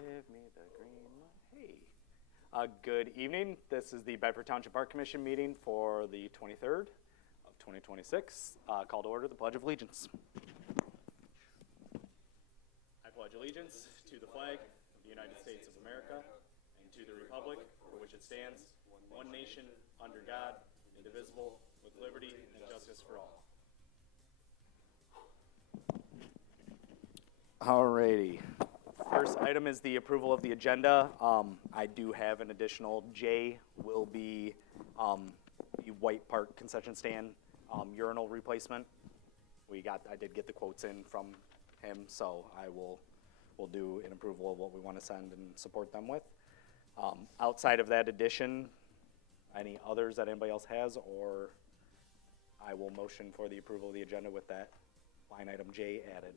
Give me the green light. Hey. Good evening. This is the Bedford Township Park Commission meeting for the 23rd of 2026. Call to order the Pledge of Allegiance. I pledge allegiance to the flag of the United States of America and to the republic for which it stands, one nation, under God, indivisible, with liberty and justice for all. Alrighty. First item is the approval of the agenda. I do have an additional. J will be the White Park concession stand urinal replacement. I did get the quotes in from him, so we'll do an approval of what we want to send and support them with. Outside of that addition, any others that anybody else has, or I will motion for the approval of the agenda with that line item J added.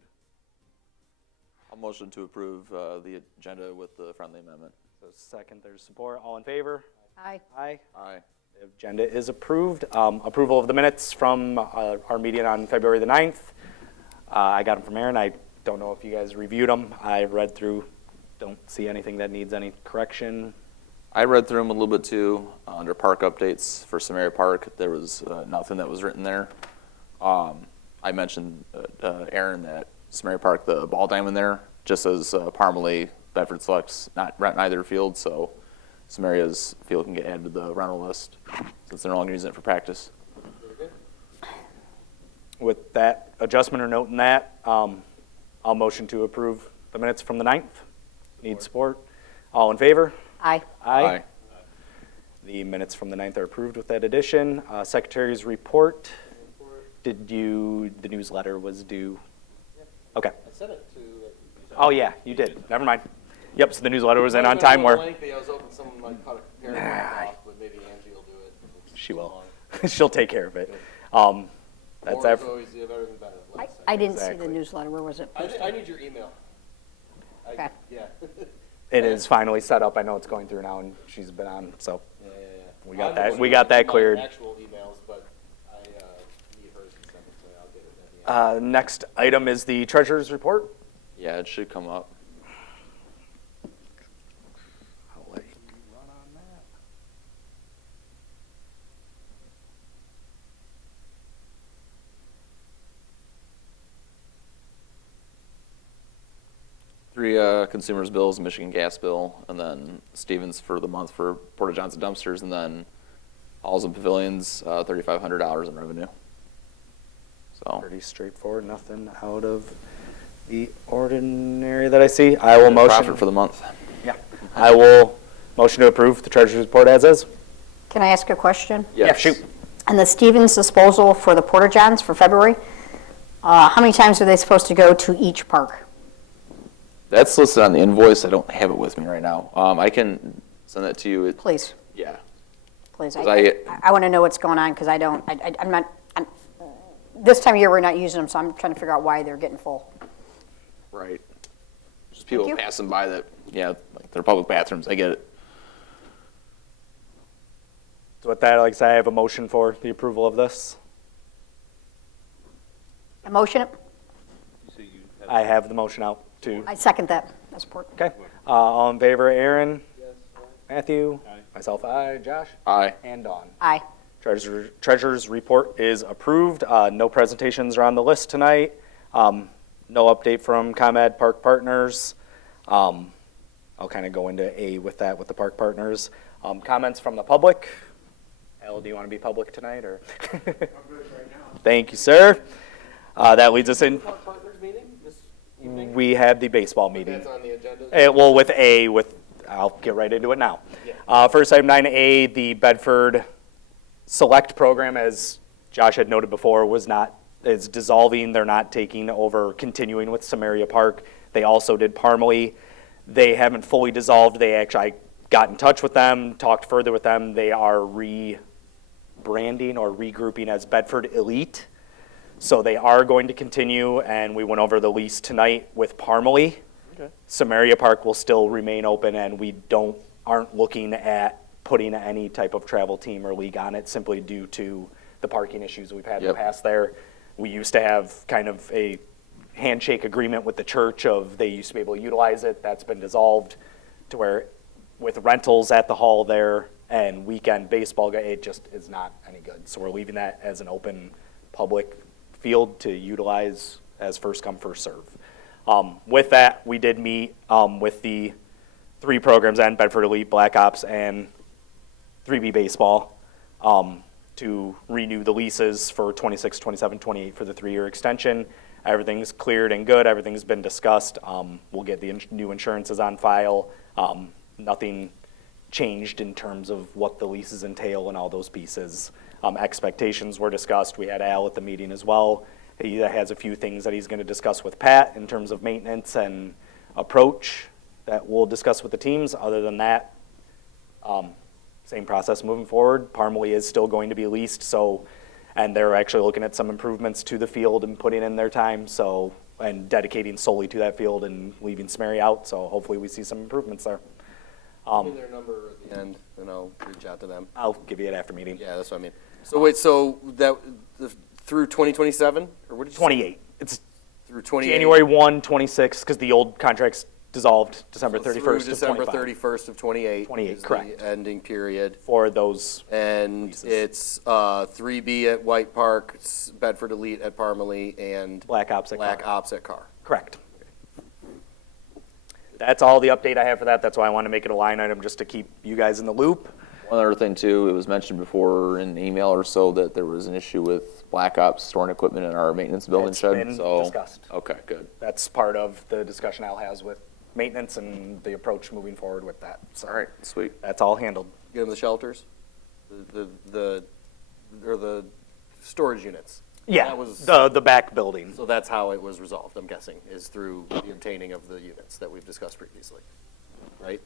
I'll motion to approve the agenda with the friendly amendment. So second, there's support. All in favor? Aye. Aye. Aye. The agenda is approved. Approval of the minutes from our meeting on February the 9th. I got them from Aaron. I don't know if you guys reviewed them. I read through. Don't see anything that needs any correction. I read through them a little bit too. Under park updates for Samaria Park, there was nothing that was written there. I mentioned Aaron that Samaria Park, the ball diamond there, just as Parmalee, Bedford selects not rent neither field, so Samaria's field can get added to the rental list since they're only using it for practice. With that adjustment or note in that, I'll motion to approve the minutes from the 9th. Need support. All in favor? Aye. Aye. The minutes from the 9th are approved with that addition. Secretary's report. The newsletter was due? Okay. I sent it to. Oh, yeah, you did. Never mind. Yep, so the newsletter was in on time where. I was hoping someone might cut a paragraph off, but maybe Angie will do it. She will. She'll take care of it. That's More our. is always better than better. I didn't see Exactly. the newsletter. Where was it? I need your email. Okay. Yeah. It is finally set up. I know it's going through now, and she's been on, so Yeah. we got I'm that. just We got that my cleared. Actual emails, but I need hers to send it, so I'll get it at the end. Next item is the treasurer's report. Yeah, it should come up. I'll let you run on that. Three consumers bills, Michigan gas bill, and then Stevens for the month for Porta Johnson dumpsters, and then halls and pavilions, $3,500 in revenue. So Pretty straightforward. Nothing out of the ordinary that I see. I will motion. profit for the month. Yeah. I will motion to approve the treasurer's report as is. Can I ask a question? Yeah, shoot. And the Stevens disposal for the Porta Johns for February, how many times are they supposed to go to each park? That's listed on the invoice. I don't have it with me right now. I can send that to you. Please, Yeah. please. 'Cause I want to know what's going on because I'm not, this time of year we're not using them, so I'm trying to figure out why they're getting full. Right. Just people you. passing by that, like they're public bathrooms. I get it. So with that, like I say, I have a motion for the approval of this. A motion? I have the motion out too. I second that. I support. Okay. All in favor, Aaron? Matthew? Myself, aye. Josh? Aye. And Dawn. Aye. Treasurer's report is approved. No presentations are on the list tonight. No update from ComEd Park Partners. I'll kind of go into A with that with the Park Partners. Comments from the public. Al, do you want to be public tonight, or? I'm good right now. Thank you, sir. That leads us in. Park Partners meeting this evening? We had the baseball meeting. That's on the agenda? Well, I'll get right into it now. Yeah. First item 9A, the Bedford Select program, as Josh had noted before, is dissolving. They're not taking over, continuing with Samaria Park. They also did Parmalee. They haven't fully dissolved. I got in touch with them, talked further with them. They are rebranding or regrouping as Bedford Elite. So they are going to continue, and we went over the lease tonight with Parmalee. Okay. Samaria Park will still remain open, and we aren't looking at putting any type of travel team or league on it simply due to the parking issues we've had in the Yep. past there. We used to have kind of a handshake agreement with the church of they used to be able to utilize it. That's been dissolved to where with rentals at the hall there and weekend baseball, it just is not any good. So we're leaving that as an open public field to utilize as first come, first serve. With that, we did meet with the 3 programs and Bedford Elite, Black Ops, and 3B baseball to renew the leases for 26, 27, 28 for the 3-year extension. Everything's cleared and good. Everything's been discussed. We'll get the new insurances on file. Nothing changed in terms of what the leases entail and all those pieces. Expectations were discussed. We had Al at the meeting as well. He has a few things that he's going to discuss with Pat in terms of maintenance and approach that we'll discuss with the teams. Other than that, same process moving forward. Parmalee is still going to be leased, so, and they're actually looking at some improvements to the field and putting in their time, so, and dedicating solely to that field and leaving Smary out, so hopefully we see some improvements there. Give me their number at the end, and I'll reach out to them. I'll give you it after meeting. Yeah, that's what I mean. So wait, so that, through 2027, or what did you say? 28. It's Through 28? January 1, 26, because the old contract's dissolved December 31st Through of December 25 31st of 28. 28, is the correct. ending period. for those. And Leases. it's 3B at White Park, Bedford Elite at Parmalee, and Black Ops at Black Carr. Ops at Carr. Correct. That's all the update I have for that. That's why I want to make it a line item, just to keep you guys in the loop. One other thing too, it was mentioned before in an email or so that there was an issue with Black Ops storing equipment in our maintenance building It's shed, been so. discussed. Okay, good. That's part of the discussion Al has with maintenance and the approach moving forward with that. So All right, sweet. that's all handled. Get them the shelters? Or the storage units? Yeah, That was, the back building. so that's how it was resolved, I'm guessing, is through the obtaining of the units that we've discussed previously, right?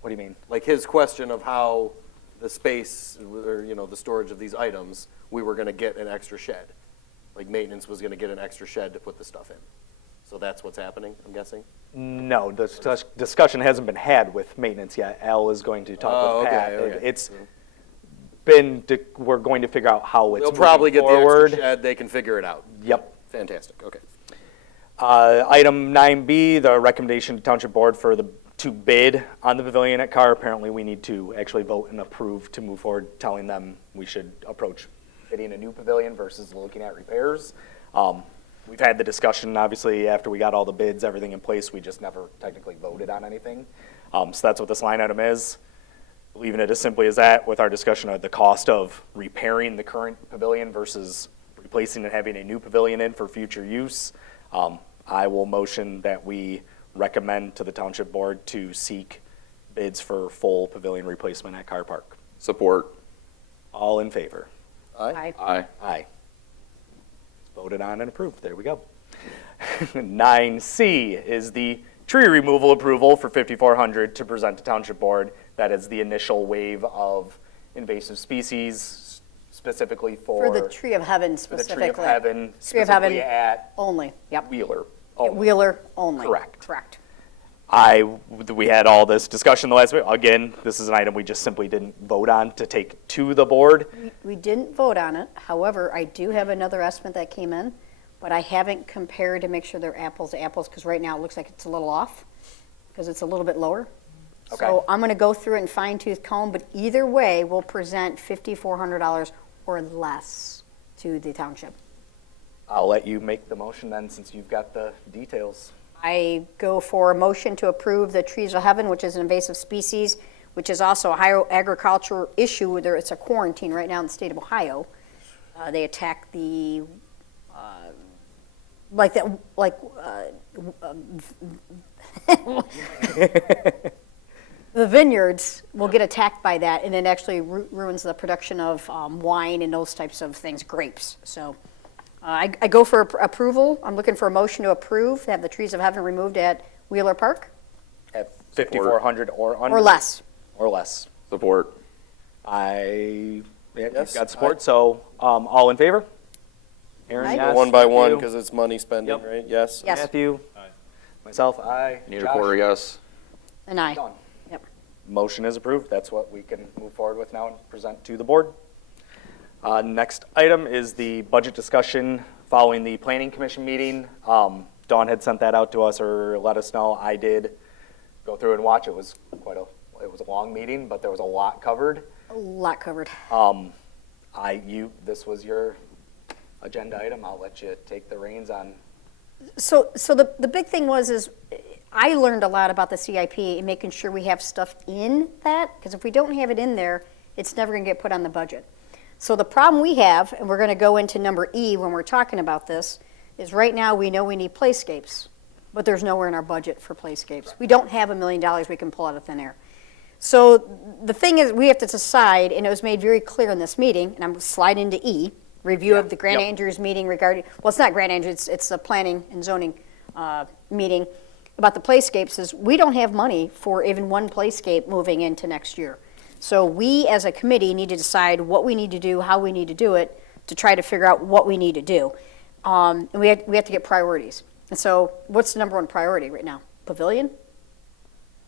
What do you mean? Like his question of how the space, or, the storage of these items, we were gonna get an extra shed. Like maintenance was gonna get an extra shed to put the stuff in. So that's what's happening, I'm guessing? No, the discussion hasn't been had with maintenance yet. Al is going to talk Oh, with okay, Pat. okay. It's been, we're going to figure out how it's They'll probably moving get the forward. extra shed, they can figure it out. Yep. Fantastic, okay. Item 9B, the recommendation to Township Board to bid on the pavilion at Carr. Apparently, we need to actually vote and approve to move forward, telling them we should approach bidding a new pavilion versus looking at repairs. We've had the discussion, obviously, after we got all the bids, everything in place, we just never technically voted on anything. So that's what this line item is. Leaving it as simply as that with our discussion of the cost of repairing the current pavilion versus replacing and having a new pavilion in for future use. I will motion that we recommend to the Township Board to seek bids for full pavilion replacement at Carr Park. Support. All in favor? Aye? Aye. Aye. Voted on and approved. There we go. 9C is the tree removal approval for 5400 to present to Township Board. That is the initial wave of invasive species, specifically For the Tree of Heaven for the specifically. Tree of Heaven, Tree of specifically Heaven at only, yep. Wheeler. At only. Wheeler only. Correct. Correct. We had all this discussion the last week. Again, this is an item we just simply didn't vote on to take to the board. We didn't vote on it. However, I do have another estimate that came in, but I haven't compared to make sure they're apples to apples, because right now it looks like it's a little off, because it's a little bit lower. Okay. So I'm gonna go through it and fine tooth comb, but either way, we'll present $5,400 or less to the township. I'll let you make the motion then, since you've got the details. I go for a motion to approve the Trees of Heaven, which is an invasive species, which is also a Ohio agricultural issue. It's a quarantine right now in the state of Ohio. They attack the, the vineyards will get attacked by that, and it actually ruins the production of wine and those types of things, grapes. So I go for approval. I'm looking for a motion to approve, to have the Trees of Heaven removed at Wheeler Park, At 5,400 or under? or less. Or less. Support. Yeah, you've Yes, got support, so, all in favor? Aaron, Aye. yes. One by one, Matthew? because it's money spending, Yep. right? Yes? Yes. Matthew? Myself, aye. Need a Josh? quarter, yes. And I. Done. Yep. Motion is approved. That's what we can move forward with now and present to the board. Next item is the budget discussion following the planning commission meeting. Dawn had sent that out to us or let us know. I did go through and watch. It was it was a long meeting, but there was a lot covered. A lot covered. This was your agenda item. I'll let you take the reins on. So the big thing is I learned a lot about the CIP and making sure we have stuff in that, because if we don't have it in there, it's never going to get put on the budget. So the problem we have, and we're going to go into number E when we're talking about this, is right now we know we need playscapes, but there's nowhere in our budget for playscapes. We don't have $1 million we can pull out of thin air. So the thing is, we have to decide, and it was made very clear in this meeting, and I'm sliding into E, review of the Grand Yep. Andrews meeting regarding, well, it's not Grand Andrews, it's the planning and zoning meeting about the playscapes, is we don't have money for even one playscape moving into next year. So we, as a committee, need to decide what we need to do, how we need to do it, to try to figure out what we need to do. And we have to get priorities. And so what's the number one priority right now? Pavilion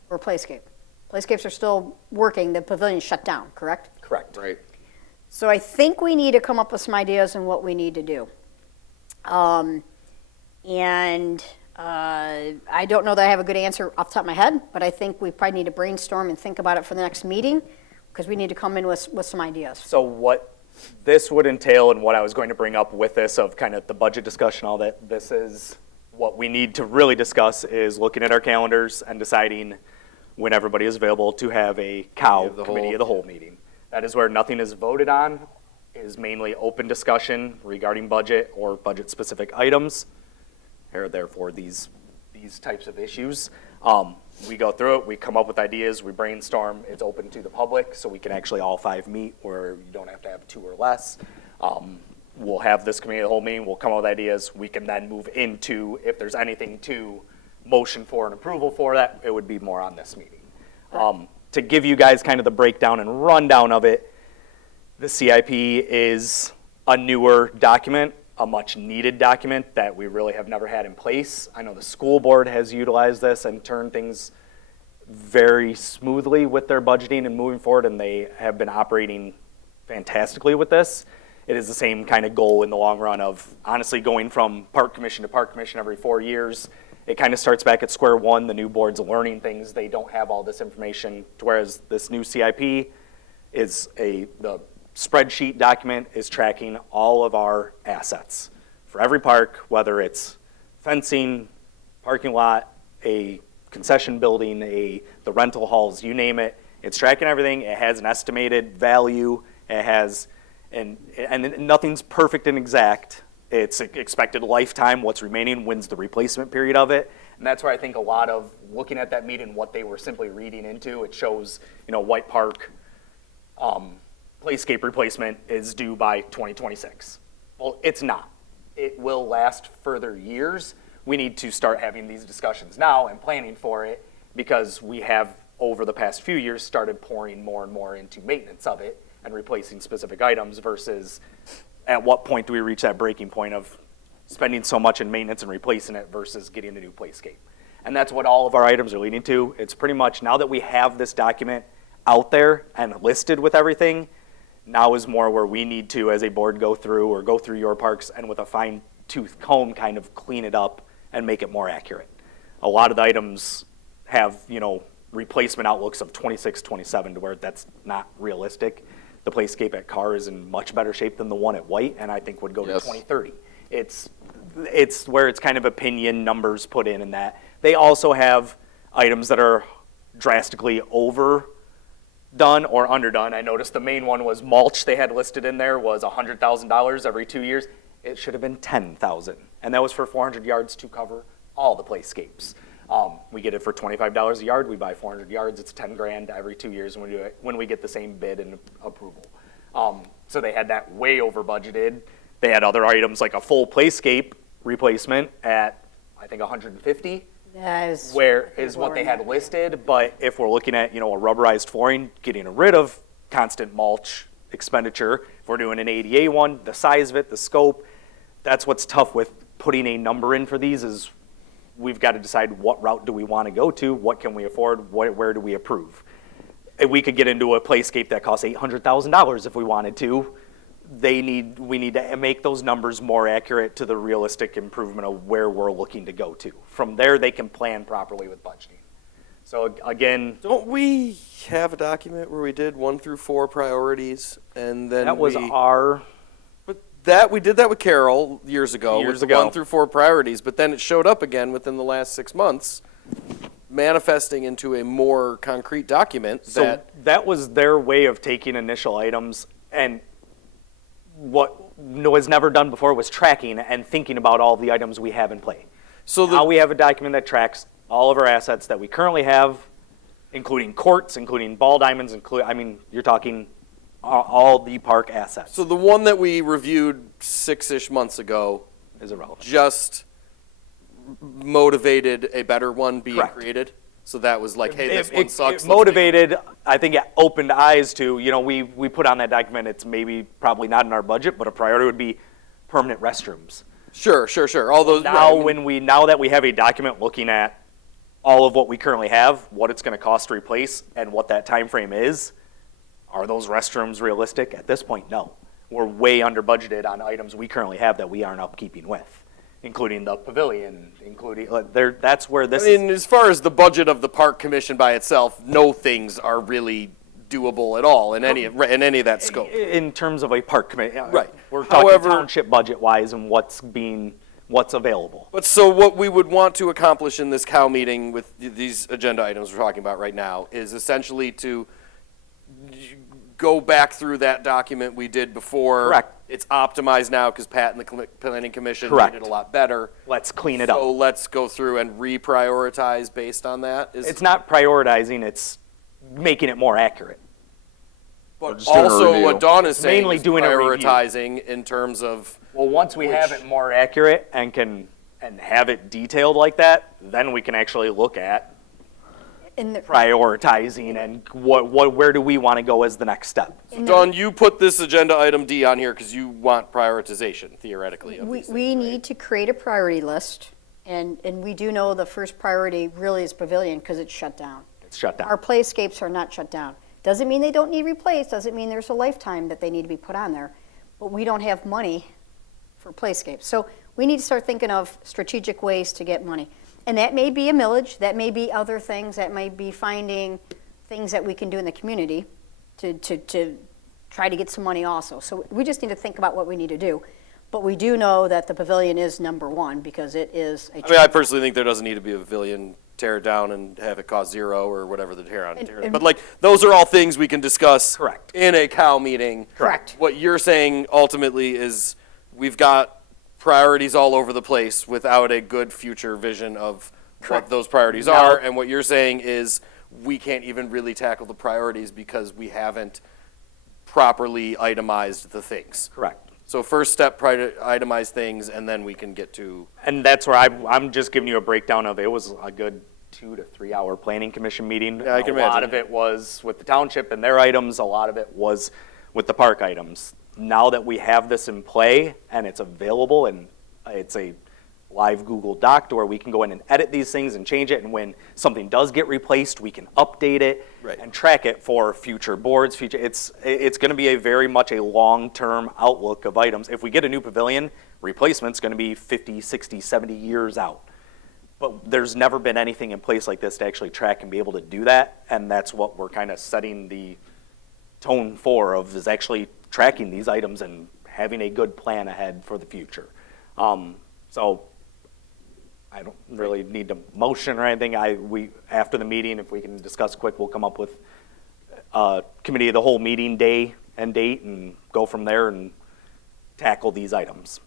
or playscape? Playscapes are still working, the pavilion's shut down, correct? Correct. Right. So I think we need to come up with some ideas on what we need to do. I don't know that I have a good answer off the top of my head, but I think we probably need to brainstorm and think about it for the next meeting, because we need to come in with some ideas. So what this would entail, and what I was going to bring up with this of kind of the budget discussion, all that, this is what we need to really discuss is looking at our calendars and deciding when everybody is available to have a COW, Committee of the Whole meeting. That is where nothing is voted on, is mainly open discussion regarding budget or budget-specific items, or therefore these types of issues. We go through it, we come up with ideas, we brainstorm, it's open to the public, so we can actually all five meet, where you don't have to have two or less. We'll have this Committee of the Whole meeting, we'll come up with ideas, we can then move into, if there's anything to motion for an approval for that, it would be more on this meeting. To give you guys kind of the breakdown and rundown of it, the CIP is a newer document, a much needed document that we really have never had in place. I know the school board has utilized this and turned things very smoothly with their budgeting and moving forward, and they have been operating fantastically with this. It is the same kind of goal in the long run of honestly going from park commission to park commission every 4 years. It kind of starts back at square one. The new board's learning things. They don't have all this information, whereas this new CIP is the spreadsheet document is tracking all of our assets for every park, whether it's fencing, parking lot, a concession building, the rental halls, you name it. It's tracking everything. It has an estimated value. It has, and nothing's perfect and exact. It's expected lifetime, what's remaining, when's the replacement period of it. And that's where I think a lot of looking at that meeting, what they were simply reading into, it shows, White Park playscape replacement is due by 2026. Well, it's not. It will last further years. We need to start having these discussions now and planning for it, because we have, over the past few years, started pouring more and more into maintenance of it and replacing specific items versus at what point do we reach that breaking point of spending so much in maintenance and replacing it versus getting the new playscape. And that's what all of our items are leading to. It's pretty much, now that we have this document out there and listed with everything, now is more where we need to, as a board, go through your parks and with a fine-tooth comb kind of clean it up and make it more accurate. A lot of the items have, replacement outlooks of 26, 27, to where that's not realistic. The playscape at Carr is in much better shape than the one at White, and I think would go to 2030. It's where it's kind of opinion numbers put in that. They also have items that are drastically overdone or underdone. I noticed the main one was mulch they had listed in there was $100,000 every 2 years. It should have been $10,000, and that was for 400 yards to cover all the playscapes. We get it for $25 a yard. We buy 400 yards. It's $10,000 every 2 years when we get the same bid and approval. So they had that way over budgeted. They had other items like a full playscape replacement at, I think, $150. Where is what they had listed. But if we're looking at, a rubberized flooring, getting rid of constant mulch expenditure, if we're doing an ADA one, the size of it, the scope, that's what's tough with putting a number in for these is we've got to decide what route do we want to go to, what can we afford, where do we approve. We could get into a playscape that costs $800,000 if we wanted to, we need to make those numbers more accurate to the realistic improvement of where we're looking to go to. From there, they can plan properly with budgeting. So again, Don't we have a document where we did 1 through 4 priorities, and then that was our, But we did that with Carol years ago. Years with the ago. 1 through 4 priorities, but then it showed up again within the last 6 months, manifesting into a more concrete document so that. that was their way of taking initial items, and what was never done before was tracking and thinking about all the items we have in play. So Now we have a document that tracks all of our assets that we currently have, including courts, including ball diamonds, you're talking all the park assets So the one that we reviewed 6-ish months ago is irrelevant. just motivated a better one being Correct. created. So that was like, hey, this one sucks. It let's make motivated, I think it opened eyes to, we put on that document, it's maybe probably not in our budget, but a priority would be permanent restrooms. Sure. All those. Now, right, now that we have a document looking at all of what we currently have, what it's gonna cost to replace, and what that time frame is, are those restrooms realistic? At this point, no. We're way under budgeted on items we currently have that we aren't upkeeping with, including the pavilion, that's where this I mean, as far as the budget of the park commission by itself, no things are really doable at all in any of that scope. in terms of a park committee. Right. We're talking However- township budget-wise and what's available. But so what we would want to accomplish in this cow meeting with these agenda items we're talking about right now is essentially to go back through that document we did before. Correct. It's optimized now because Pat and the planning commission Correct. made it a lot better. Let's clean it So up. let's go through and reprioritize based on that. It's not prioritizing, it's making it more accurate. But just doing a also review. what Dawn is saying Mainly is doing a review. prioritizing in terms of. Well, once we have it more accurate and have it detailed like that, then we can actually look at And the- prioritizing and where do we want to go as the next step. Dawn, you put this agenda item D on here because you want prioritization, theoretically. Of these We things, need to create a priority list, and we do know the first priority really is pavilion because it's shut down. It's shut Our down. playscapes are not shut down. Doesn't mean they don't need replaced, doesn't mean there's a lifetime that they need to be put on there, but we don't have money for playscapes. So we need to start thinking of strategic ways to get money. And that may be a millage, that may be other things, that may be finding things that we can do in the community to try to get some money also. So we just need to think about what we need to do. But we do know that the pavilion is number one because it is a. I mean, I personally think there doesn't need to be a pavilion, tear it down and have it cost zero or whatever the tear on. And- But like, those are all things we can discuss. Correct. In a cow meeting. Correct. What you're saying ultimately is we've got priorities all over the place without a good future vision of Correct. what those priorities are. And what you're saying is we can't even really tackle the priorities because we haven't properly itemized the things. Correct. So first step, itemize things, and then we can get to. And that's where I'm just giving you a breakdown of, it was a good 2 to 3 hour planning commission meeting. Yeah, I can A lot imagine. of it was with the township and their items, a lot of it was with the park items. Now that we have this in play and it's available and it's a live Google Doc to where we can go in and edit these things and change it, and when something does get replaced, we can update it Right. and track it for future boards, it's going to be a very much a long-term outlook of items. If we get a new pavilion, replacement's going to be 50, 60, 70 years out. But there's never been anything in place like this to actually track and be able to do that, and that's what we're kind of setting the tone for, of is actually tracking these items and having a good plan ahead for the future. So I don't really need to motion or anything. After the meeting, if we can discuss quick, we'll come up with a committee of the whole meeting day and date and go from there and tackle these items.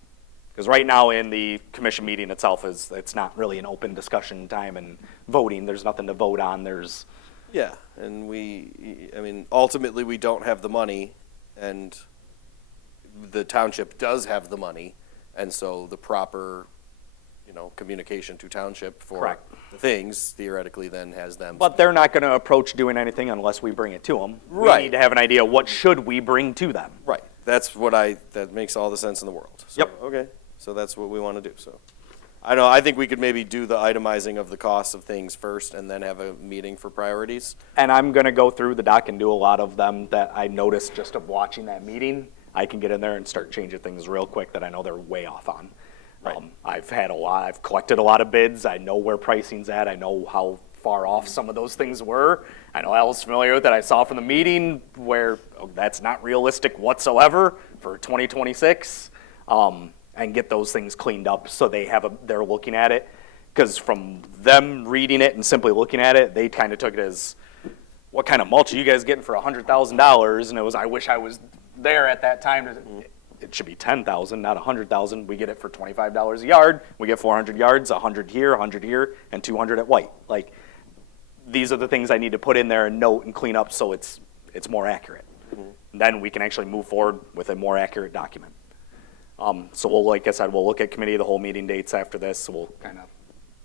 Because right now in the commission meeting itself, it's not really an open discussion time and voting. There's nothing to vote on. Yeah, and I mean, ultimately, we don't have the money, and the township does have the money, and so the proper, communication to township for Correct. the things theoretically then has them. But they're not going to approach doing anything unless we bring it to them. Right. We need to have an idea, what should we bring to them? Right, that makes all the sense in the world. So, Yep. Okay, so that's what we want to do, so. I think we could maybe do the itemizing of the costs of things first and then have a meeting for priorities. And I'm going to go through the doc and do a lot of them that I noticed just of watching that meeting. I can get in there and start changing things real quick that I know they're way off on. Right. I've collected a lot of bids. I know where pricing's at. I know how far off some of those things were. I know Al's familiar with it. I saw from the meeting where that's not realistic whatsoever for 2026. And get those things cleaned up so they're looking at it. Because from them reading it and simply looking at it, they kind of took it as, what kind of mulch are you guys getting for $100,000? And it was, I wish I was there at that time. It should be 10,000, not 100,000. We get it for $25 a yard. We get 400 yards, 100 here, 100 here, and 200 at White. Like, these are the things I need to put in there and note and clean up so it's more accurate. Then we can actually move forward with a more accurate document. So we'll, like I said, we'll look at committee of the whole meeting dates after this. So we'll kind of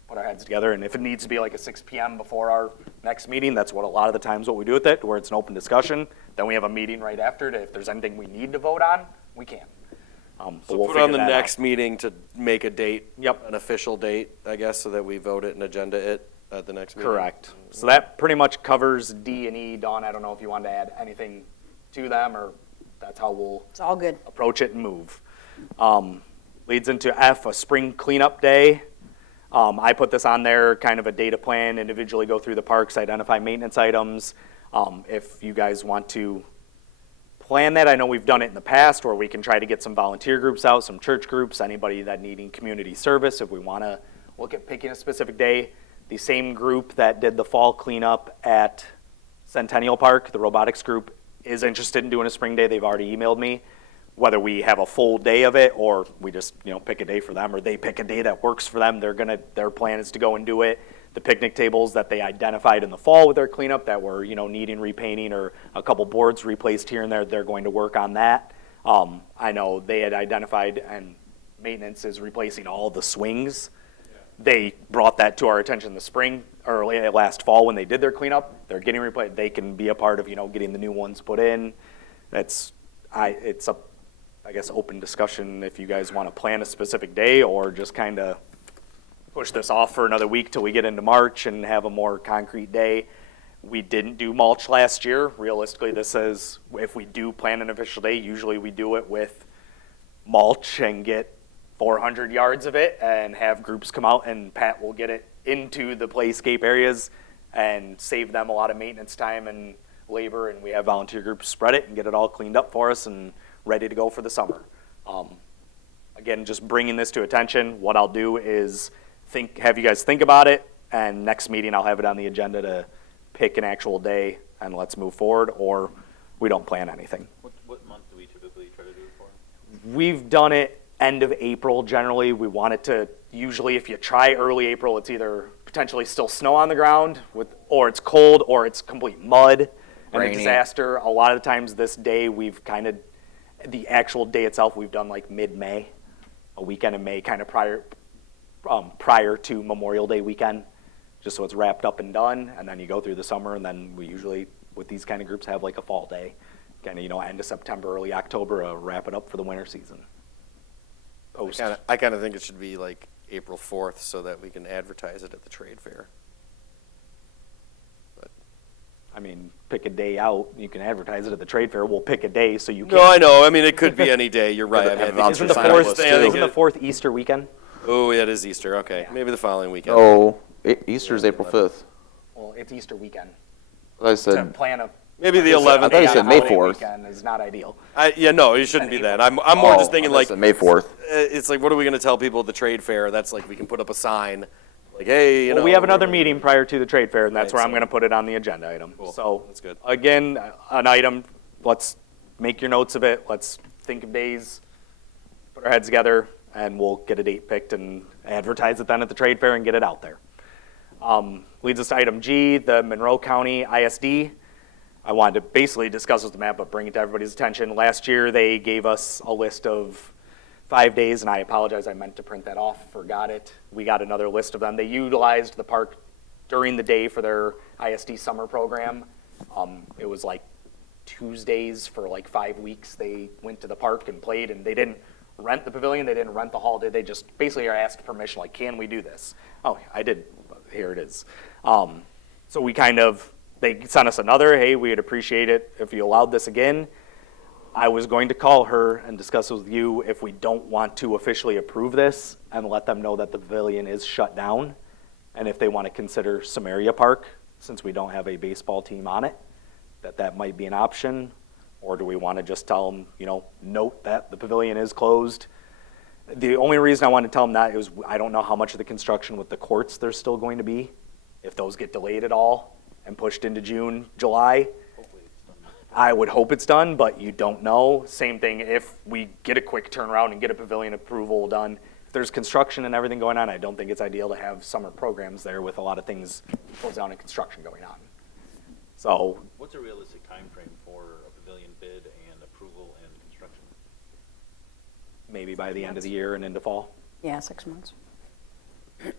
put our heads together. And if it needs to be like a 6 p.m. before our next meeting, that's what a lot of the times what we do with it, where it's an open discussion. Then we have a meeting right after to, if there's anything we need to vote on, we can. But So we'll put on figure the that out. next meeting to make a date. Yep. An official date, I guess, so that we vote it and agenda it at the next meeting. Correct. So that pretty much covers D and E. Dawn, I don't know if you wanted to add anything to them, or that's how we'll It's all good. approach it and move. Leads into F, a spring cleanup day. I put this on there, kind of a data plan, individually go through the parks, identify maintenance items. If you guys want to plan that, I know we've done it in the past, where we can try to get some volunteer groups out, some church groups, anybody that needing community service. If we want to look at picking a specific day, the same group that did the fall cleanup at Centennial Park, the robotics group, is interested in doing a spring day. They've already emailed me. Whether we have a full day of it or we just, pick a day for them, or they pick a day that works for them, their plan is to go and do it. The picnic tables that they identified in the fall with their cleanup that were, needing repainting or a couple boards replaced here and there, they're going to work on that. I know they had identified, and maintenance is replacing all the swings. They brought that to our attention in the spring, or last fall when they did their cleanup. They're getting replaced. They can be a part of, getting the new ones put in. It's a, I guess, open discussion if you guys want to plan a specific day or just kind of push this off for another week till we get into March and have a more concrete day. We didn't do mulch last year. Realistically, this is, if we do plan an official day, usually we do it with mulch and get 400 yards of it and have groups come out, and Pat will get it into the playscape areas and save them a lot of maintenance time and labor, and we have volunteer groups spread it and get it all cleaned up for us and ready to go for the summer. Again, just bringing this to attention. What I'll do is have you guys think about it, and next meeting I'll have it on the agenda to pick an actual day and let's move forward, or we don't plan anything. What month do we typically try to do it for? We've done it end of April generally. We want it to, usually if you try early April, it's either potentially still snow on the ground, or it's cold, or it's complete mud and Rainy. a disaster. A lot of the times this day, the actual day itself, we've done like mid-May, a weekend in May, kind of prior to Memorial Day weekend, just so it's wrapped up and done, and then you go through the summer, and then we usually, with these kind of groups, have like a fall day, kind of, end of September, early October, wrap it up for the winter season. Post. I kind of think it should be like April 4th so that we can advertise it at the trade fair. I mean, pick a day out. You can advertise it at the trade fair. We'll pick a day so you can. No, I know. I mean, it could be any day. You're right. I mean, I think Isn't it's the fine. fourth? I think Isn't the fourth Easter weekend? Oh, that is Easter. Okay, maybe the following weekend. Oh, Easter's April 5th. Well, it's Easter weekend. I To said, plan a. Maybe the I 11th. thought you said May holiday 4th. Weekend is not ideal. Yeah, no, it shouldn't be that. I'm more just thinking like May 4th. it's like, what are we going to tell people at the trade fair? That's like we can put up a sign, like, hey, you know. Well, we have another we're- meeting prior to the trade fair, and that's Right, where I'm so- going to put it on the agenda item. Cool. So That's good. Again, an item. Let's make your notes of it. Let's think of days, put our heads together, and we'll get a date picked and advertise it then at the trade fair and get it out there. Leads us to item G, the Monroe County ISD. I wanted to basically discuss with the map, but bring it to everybody's attention. Last year, they gave us a list of 5 days, and I apologize, I meant to print that off, forgot it. We got another list of them. They utilized the park during the day for their ISD summer program. It was like Tuesdays for like 5 weeks. They went to the park and played, and they didn't rent the pavilion, they didn't rent the hall, they just basically are asked permission, like, can we do this? Oh, I did, here it is. So they sent us another, hey, we'd appreciate it if you allowed this again. I was going to call her and discuss with you if we don't want to officially approve this and let them know that the pavilion is shut down. And if they want to consider Samaria Park, since we don't have a baseball team on it, that might be an option. Or do we want to just tell them, note that the pavilion is closed? The only reason I want to tell them that is I don't know how much of the construction with the courts there's still going to be. If those get delayed at all and pushed into June, July, I would hope it's done, but you don't know. Same thing if we get a quick turnaround and get a pavilion approval done. If there's construction and everything going on, I don't think it's ideal to have summer programs there with a lot of things closed down and construction going on. So What's a realistic time frame for a pavilion bid and approval and construction? maybe by the end of the year and into fall. Yeah, 6 months. Not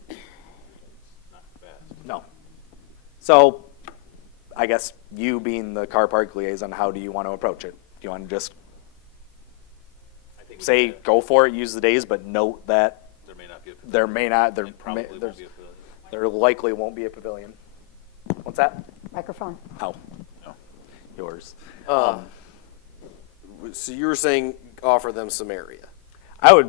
fast. No. So I guess you being the car park liaison, how do you want to approach it? Do you want to just I think we say, can- go for it, use the days, but note that There may not be a pavilion. there may not, There probably won't there's, be a pavilion. there likely won't be a pavilion. What's that? Microphone. Oh, No. yours. So you were saying offer them Samaria. I would,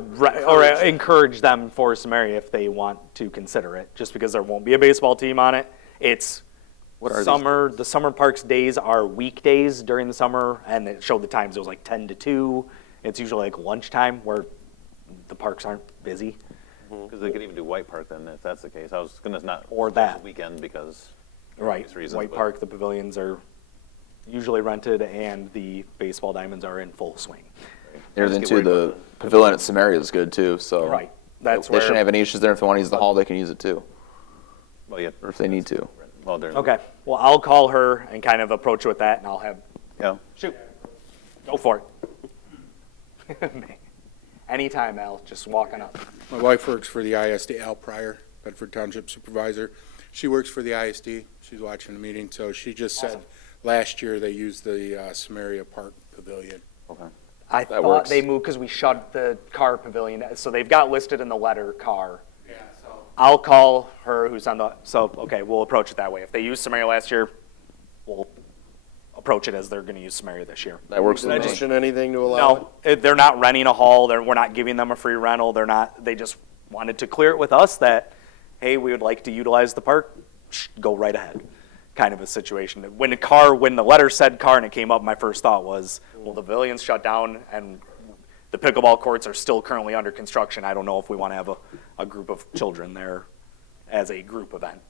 encourage them for Samaria if they want to consider it, just because there won't be a baseball team on it. It's What are these summer, the summer parks days are weekdays during the summer, and it showed the times, it was like 10 to 2. It's usually like lunchtime where the parks aren't busy. Because they could even do White Park then, if that's the case. I was gonna not. Or close that. the Weekend because. Right, obvious reasons, White but- Park, the pavilions are usually rented, and the baseball diamonds are in full swing. Everything Just too, get worried the about pavilion at Samaria is good too, so. Right, that's They shouldn't where, have any issues there. If they want to use the hall, they can use it too, Well, yeah. or if they need to. Well, there. okay, well, I'll call her and kind of approach it with that, and I'll have, Yeah. shoot, go for it. Anytime, Al, just walking up. My wife works for the ISD, Al Pryor, Bedford Township Supervisor. She works for the ISD. She's watching the meeting, so she just said Awesome. last year they used the Samaria Park Pavilion. Okay. I That thought works. they moved because we shut the car pavilion, so they've got listed in the letter car. Yeah, so. I'll call her who's on the, so, okay, we'll approach it that way. If they used Samaria last year, we'll approach it as they're gonna use Samaria this year. That works Did I with me. mention anything to allow it? No, they're not renting a hall, we're not giving them a free rental, they just wanted to clear it with us that, hey, we would like to utilize the park, go right ahead, kind of a situation. When the letter said car and it came up, my first thought was, well, the pavilion's shut down and the pickleball courts are still currently under construction, I don't know if we want to have a group of children there as a group event.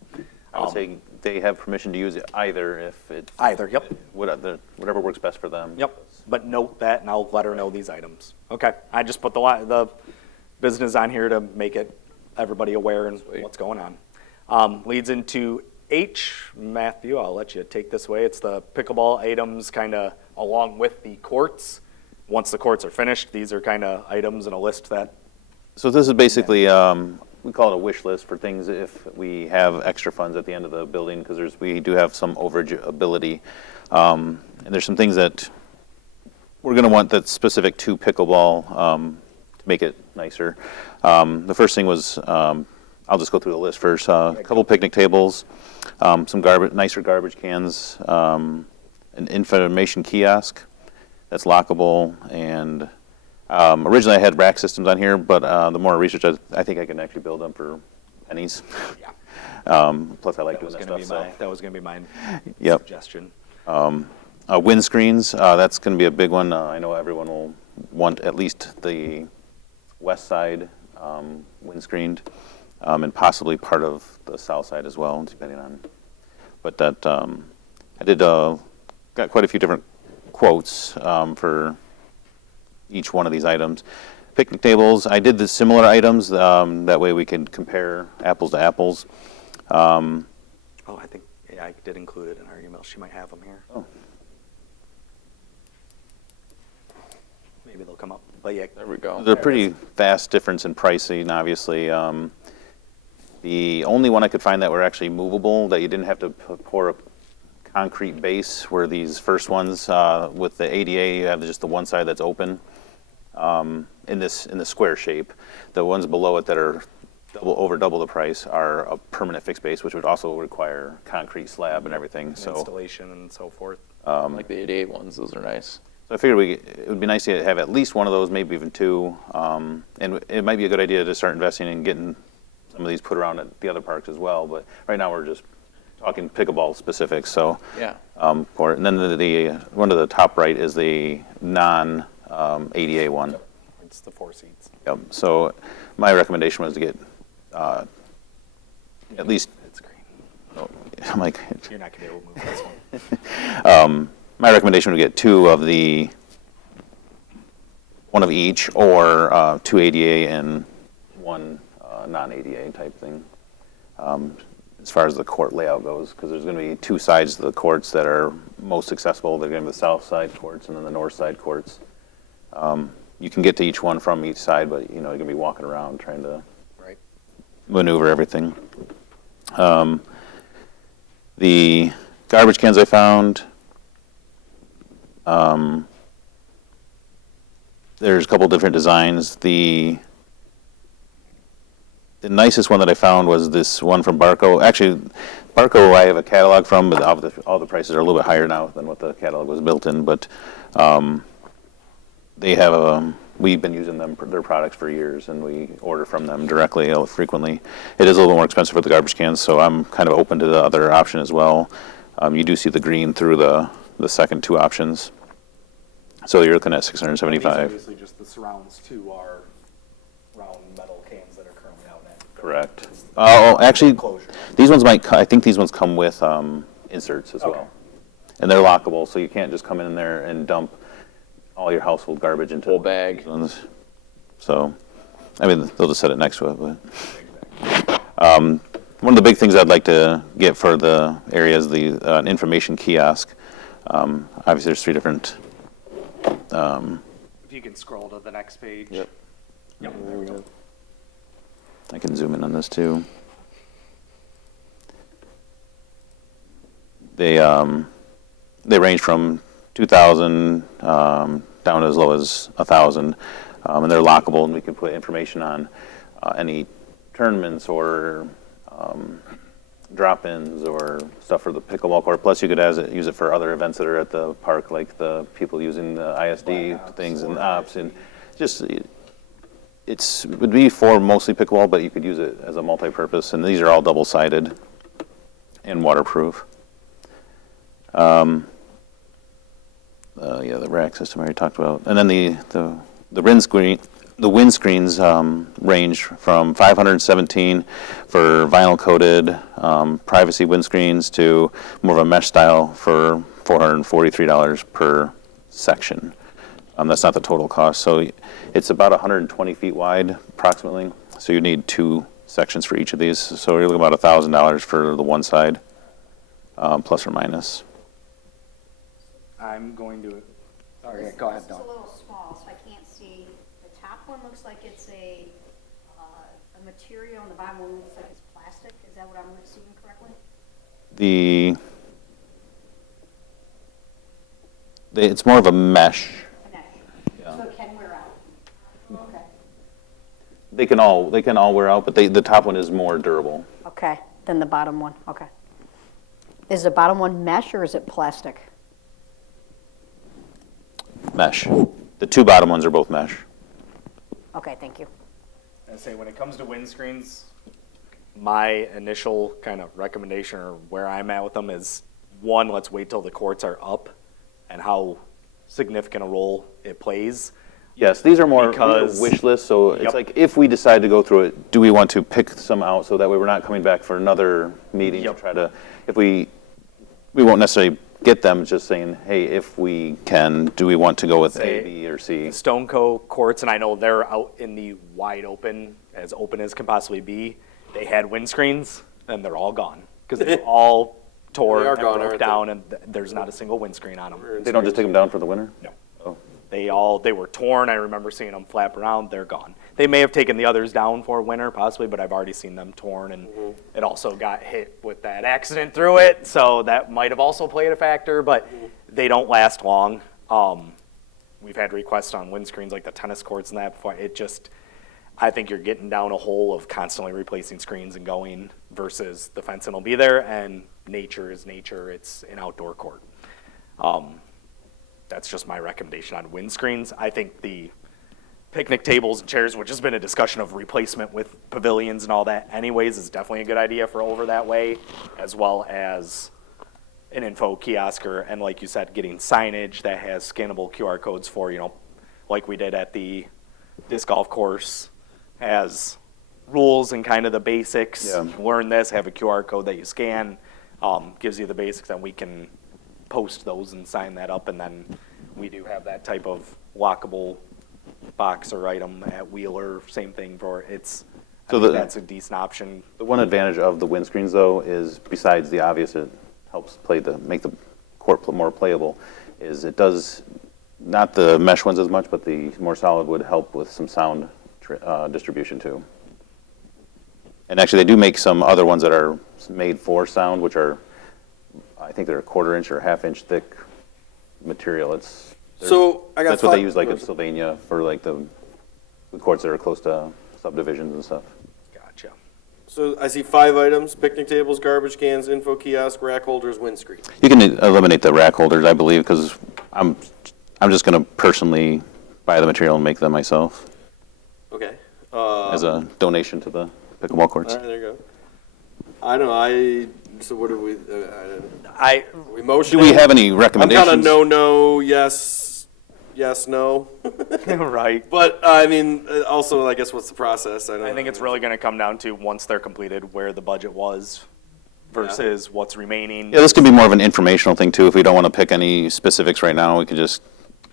I would say they have permission to use it either if it's. Either, yep. Whatever works best for them. Yep, but note that, and I'll let her know these items. Okay, I just put the business on here to make it, everybody aware and what's going on. Leads into H, Matthew, I'll let you take this away. It's the pickleball items kind of along with the courts. Once the courts are finished, these are kind of items and a list that, So this is basically, we call it a wish list for things if we have extra funds at the end of the building, because we do have some overage ability. And there's some things that we're going to want that's specific to pickleball to make it nicer. The first thing was, I'll just go through the list first. A couple picnic tables, some nicer garbage cans, an information kiosk that's lockable, and originally I had rack systems on here, but the more research, I think I can actually build them for pennies. yeah, Plus, I like that doing was that gonna stuff. be that was gonna be my Yep. suggestion. Windscreens, that's going to be a big one. I know everyone will want at least the west side windscreened, and possibly part of the south side as well, depending on. But that I did got quite a few different quotes for each one of these items. Picnic tables, I did the similar items. That way we can compare apples to apples. Oh, I think, yeah, I did include it in our email. She might have them here. Oh. Maybe they'll come up, but yeah. There we go. There's a pretty vast difference in pricing, obviously. The only one I could find that were actually movable, that you didn't have to pour a concrete base, were these first ones. With the ADA, you have just the one side that's open in the square shape. The ones below it that are over double the price are a permanent fixed base, which would also require concrete slab and everything. So Installation and so forth. Like the 88 ones, those are nice. So I figured it would be nice to have at least one of those, maybe even two. And it might be a good idea to start investing in getting some of these put around at the other parks as well. But right now, we're just talking pickleball specifics, so. Yeah. And then the one to the top right is the non-ADA one. It's the 4 seats. Yep. So my recommendation was to get at least, It's green. I'm like, You're not gonna be able to move this one. my recommendation would get two of the, one of each, or two ADA and one non-ADA type thing, as far as the court layout goes, because there's going to be two sides to the courts that are most accessible. They're going to be the south side courts and then the north side courts. You can get to each one from each side, but you're going to be walking around trying to Right. maneuver everything. The garbage cans I found, there's a couple different designs. The nicest one that I found was this one from Barco. Actually, Barco I have a catalog from, but all the prices are a little bit higher now than what the catalog was built in. But they have we've been using their products for years, and we order from them directly frequently. It is a little more expensive for the garbage cans, so I'm kind of open to the other option as well. You do see the green through the second two options. So you're looking at These $675. obviously just the surrounds to our round metal cans that are currently out at. Correct. Oh, actually, Closure. these ones I think these ones come with inserts as Okay. well. And they're lockable, so you can't just come in there and dump all your household garbage into Whole bag. these ones. So, I mean, they'll just set it next to it, but. One of the big things I'd like to get for the area is the information kiosk. Obviously, there's three different, If you can scroll to the next page. Yep. Yep, there we go. I can zoom in on this too. They range from 2,000 down as low as 1,000, and they're lockable, and we can put information on any tournaments or drop-ins or stuff for the pickleball court. Plus, you could use it for other events that are at the park, like the people using the ISD things and ops, and just it would be for mostly pickleball, but you could use it as a multi-purpose, and these are all double-sided and waterproof. Yeah, the rack system I already talked about, and then the windscreens range from 517 for vinyl coated privacy windscreens to more of a mesh style for $443 per section. That's not the total cost. So it's about 120 feet wide approximately. So you need two sections for each of these. So you're looking about $1,000 for the one side, plus or minus. I'm going to, sorry, go ahead, This Dawn. is a little small, so I can't see. The top one looks like it's a material, and the bottom one looks like it's plastic. Is that what I'm seeing correctly? It's more of a mesh. Mesh. So it can wear out. Okay. They can all wear out, but the top one is more durable. Okay, then the bottom one, okay. Is the bottom one mesh or is it plastic? Mesh. The two bottom ones are both mesh. Okay, thank you. I say, when it comes to windscreens, my initial kind of recommendation or where I'm at with them is, one, let's wait till the courts are up and how significant a role it plays. Yes, these are more Because- wish lists, so it's Yep. like if we decide to go through it, do we want to pick some out so that way we're not coming back for another meeting to Yep. try to, if we won't necessarily get them, just saying, hey, if we can, do we want to go with Say- A, B, or C? Stoneco courts, and I know they're out in the wide open as can possibly be, they had windscreens, and they're all gone. Because they're all tore They are and gone, broke aren't they? down, and there's not a single windscreen on them. They don't just take them down for the winter? No. Oh, They were torn. I remember seeing them flap around. They're gone. They may have taken the others down for winter, possibly, but I've already seen them torn, and it also got hit with that accident through it, so that might have also played a factor, but they don't last long. We've had requests on windscreens like the tennis courts and that before. I think you're getting down a hole of constantly replacing screens and going versus the fencing will be there, and nature is nature. It's an outdoor court. that's just my recommendation on windscreens. I think the picnic tables and chairs, which has been a discussion of replacement with pavilions and all that anyways, is definitely a good idea for over that way, as well as an info kiosk or, and like you said, getting signage that has scannable QR codes for, like we did at the disc golf course, has rules and kind of the basics. Yeah. Learn this, have a QR code that you scan, gives you the basics, and we can post those and sign that up, and then we do have that type of lockable box or item at Wheeler, same thing for, I So think the- that's a decent option. The one advantage of the windscreens, though, is besides the obvious, it helps make the court more playable, is it does, not the mesh ones as much, but the more solid would help with some sound distribution too. And actually, they do make some other ones that are made for sound, which are, I think they're a 1/4 inch or 1/2 inch thick material. So I got That's what they five- use like in Sylvania for like the courts that are close to subdivisions and stuff. Gotcha. So I see 5 items: picnic tables, garbage cans, info kiosk, rack holders, windscreen. You can eliminate the rack holders, I believe, because I'm just going to personally buy the material and make them myself Okay. as a donation to the pickleball courts. All right, there you go. I don't know. So what do we motion? Do we have any I'm recommendations? kind of no, yes, no. Right. But I mean, also, I guess what's the process? I think it's really going to come down to, once they're completed, where the budget was versus what's remaining. Yeah, this could be more of an informational thing too. If we don't want to pick any specifics right now, we could just,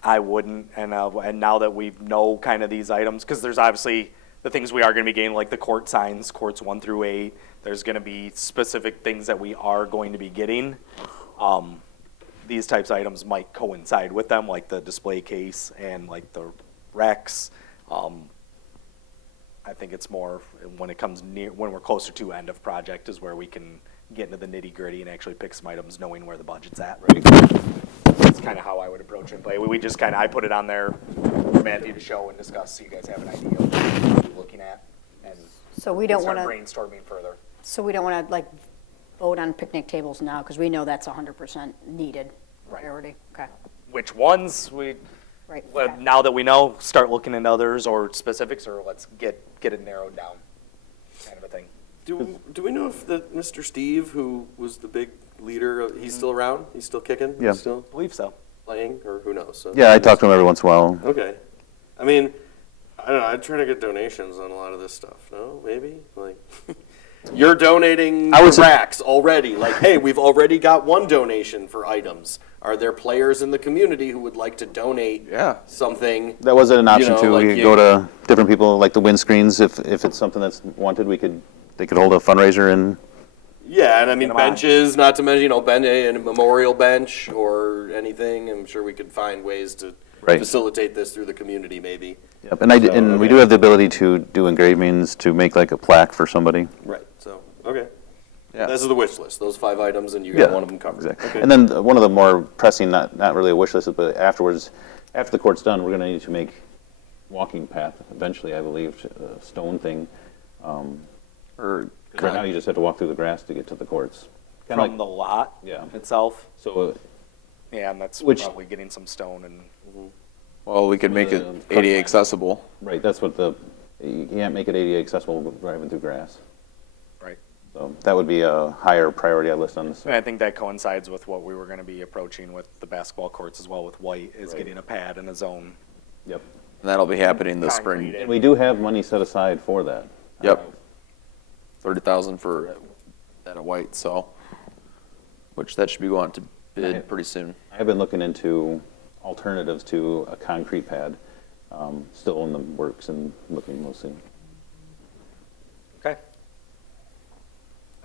I wouldn't, and now that we know kind of these items, because there's obviously the things we are going to be getting, like the court signs, courts 1 through 8. There's going to be specific things that we are going to be getting. These types of items might coincide with them, like the display case and like the racks. I think it's more when it comes near, when we're closer to end of project, is where we can get into the nitty gritty and actually pick some items, knowing where the budget's at. That's kind of how I would approach it. But we just I put it on there for Matthew to show and discuss, so you guys have an idea of what you're looking at, and So we don't start want to, brainstorming further. so we don't want to like vote on picnic tables now, because we know that's 100% needed Right. priority. Okay, Which ones right. well, okay. now that we know, start looking into others or specifics, or let's get it narrowed down, kind of a thing. Do we know if Mr. Steve, who was the big leader, he's still around? He's still kicking? Yeah. He's still I believe so. playing, or who knows? So- yeah, I talk to them every once in a while. Okay. I mean, I don't know. I'd try to get donations on a lot of this stuff. No, maybe like you're donating I would say- racks already. Like, hey, we've already got one donation for items. Are there players in the community who would like to donate Yeah. something? That was an option know, too. like We could you- go to different people, like the windscreens, if it's something that's wanted, they could hold a fundraiser and, Yeah, and I mean Get 'em on. benches, not to mention, a memorial bench or anything. I'm sure we could find ways to Right. facilitate this through the community, maybe. yep. And and we okay. do have the ability to do engravings, to make like a plaque for somebody. Right. So, okay. Yeah. This is the wish list. Those 5 items, and you got one of them covered. Exactly. Okay. And then one of the more pressing, not really a wish list, but afterwards, after the court's done, we're going to need to make walking path eventually, I believe, a stone thing. Or, 'Cause right now, you just have to walk through the grass to get to the courts. Kinda From the lot Yeah. itself. So, Yeah, and that's Which- probably getting some stone and. well, we could make it cut ADA line. accessible. right, that's what you can't make it ADA accessible driving through grass. Right. So that would be a higher priority I list on this. And I think that coincides with what we were going to be approaching with the basketball courts as well with White, is Right. getting a pad and a zone. Yep. And that'll be happening this Concrete spring. And we do have money set aside for that. Yep. 30,000 for at a white, so, which that should be going to bid pretty soon. I've been looking into alternatives to a concrete pad, still in the works and looking, we'll see. Okay.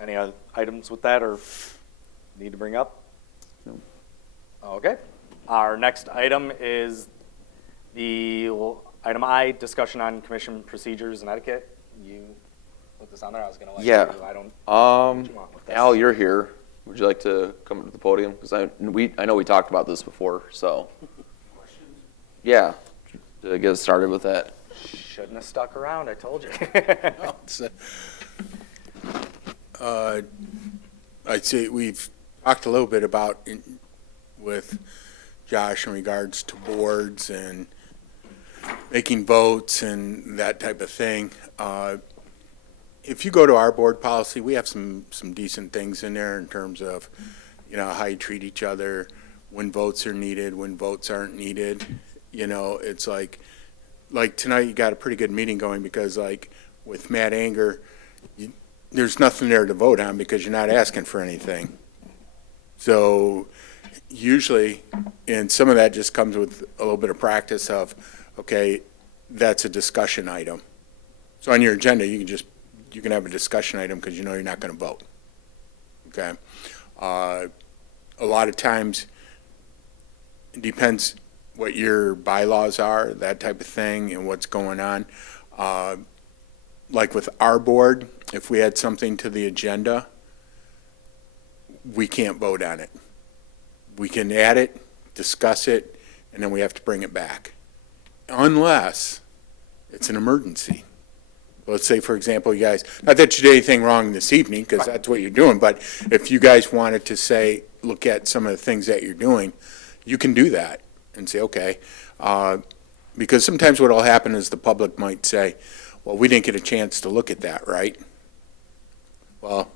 Any other items with that or need to bring up? No. Okay. Our next item is item I, discussion on commission procedures and etiquette. You put this on there, I was going to let Yeah. you, I don't, Um, you want with this? Al, you're here. Would you like to come to the podium? Because I know we talked about this before, so. Yeah, to get us started with that. Shouldn't have stuck around, I told you. I'd say we've talked a little bit about with Josh, in regards to boards and making votes and that type of thing. If you go to our board policy, we have some decent things in there in terms of, how you treat each other, when votes are needed, when votes aren't needed. It's like tonight you got a pretty good meeting going because like with Matt Anger, there's nothing there to vote on because you're not asking for anything. So usually, and some of that just comes with a little bit of practice of, okay, that's a discussion item. So on your agenda, you can have a discussion item because you're not going to vote. Okay? A lot of times, it depends what your bylaws are, that type of thing, and what's going on. Like with our board, if we had something to the agenda, we can't vote on it. We can add it, discuss it, and then we have to bring it back. Unless it's an emergency. Let's say, for example, you guys, not that you did anything wrong this evening, because that's what you're doing, but if you guys wanted to say, look at some of the things that you're doing, you can do that and say, okay. Because sometimes what will happen is the public might say, well, we didn't get a chance to look at that, right? Well,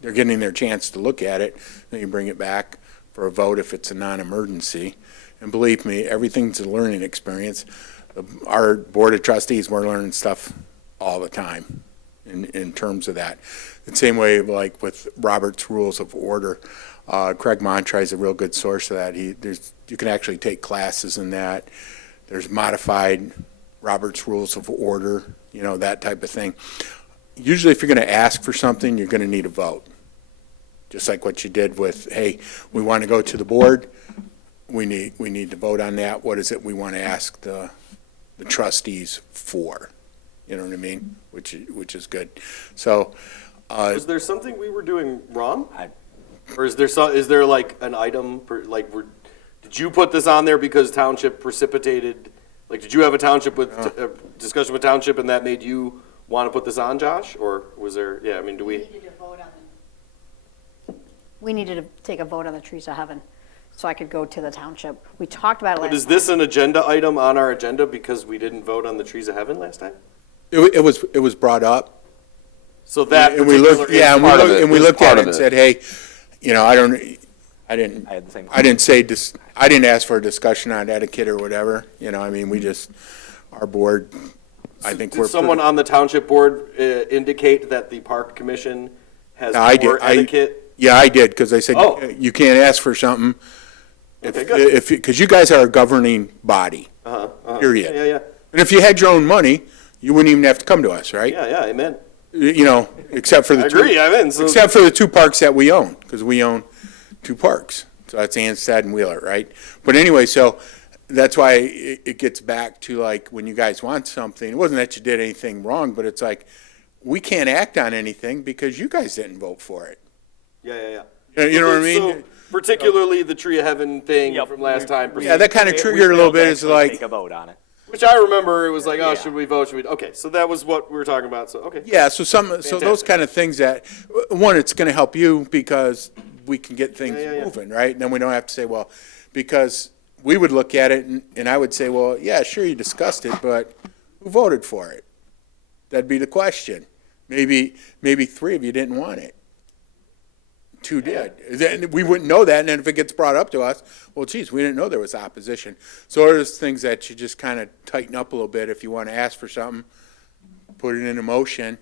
they're getting their chance to look at it, then you bring it back for a vote if it's a non-emergency. And believe me, everything's a learning experience. Our Board of Trustees, we're learning stuff all the time in terms of that. The same way like with Robert's Rules of Order. Craig Montre is a real good source of that. You can actually take classes in that. There's modified Robert's Rules of Order, that type of thing. Usually if you're going to ask for something, you're going to need a vote. Just like what you did with, hey, we want to go to the board, we need to vote on that. What is it we want to ask the trustees for? You know what I mean? Which is good. So, Was there something we were doing wrong? Or is there like an item, did you put this on there because township precipitated, did you have a township discussion with township and that made you want to put this on, Josh? Or was there, do we? We needed to take a vote on the trees of heaven, so I could go to the township. We talked about it last But is time. this an agenda item on our agenda because we didn't vote on the trees of heaven last time? it was brought up. So that And we looked, particular yeah, and part of it. we It was looked at part it of and it. said, hey, I didn't I had the same. I didn't say this, I didn't ask for a discussion on etiquette or whatever, we just, our board, I think we're. Did someone on the township board indicate that the park commission has I did. poor etiquette? Yeah, I did, because I said, Oh. you can't ask for something. Okay, good. Because you guys are a governing body, period. Yeah. And if you had your own money, you wouldn't even have to come to us, right? Yeah, amen. Except for the I two. agree, I'm in. So- Except for the two parks that we own, because we own two parks. So that's Anstad and Wheeler, right? But anyway, so that's why it gets back to like, when you guys want something, it wasn't that you did anything wrong, but it's like, we can't act on anything because you guys didn't vote for it. Yeah. You know what I mean? So, particularly the tree of heaven thing Yep. from last time. Yeah, that kind of We triggered a little failed to bit, it's actually like, Take a vote on it. Which I remember, it was like, oh, Yeah. should we vote? Okay, so that was what we were talking about. So okay. yeah, so those Fantastic. kind of things that, one, it's gonna help you because we can get things Yeah. moving, right? And then we don't have to say, well, because we would look at it and I would say, well, yeah, sure, you discussed it, but who voted for it? That'd be the question. Maybe three of you didn't want it. Two did. Then we wouldn't know that, and then if it gets brought up to us, well, geez, we didn't know there was opposition. So there's things that you just kind of tighten up a little bit if you want to ask for something, put it in a motion,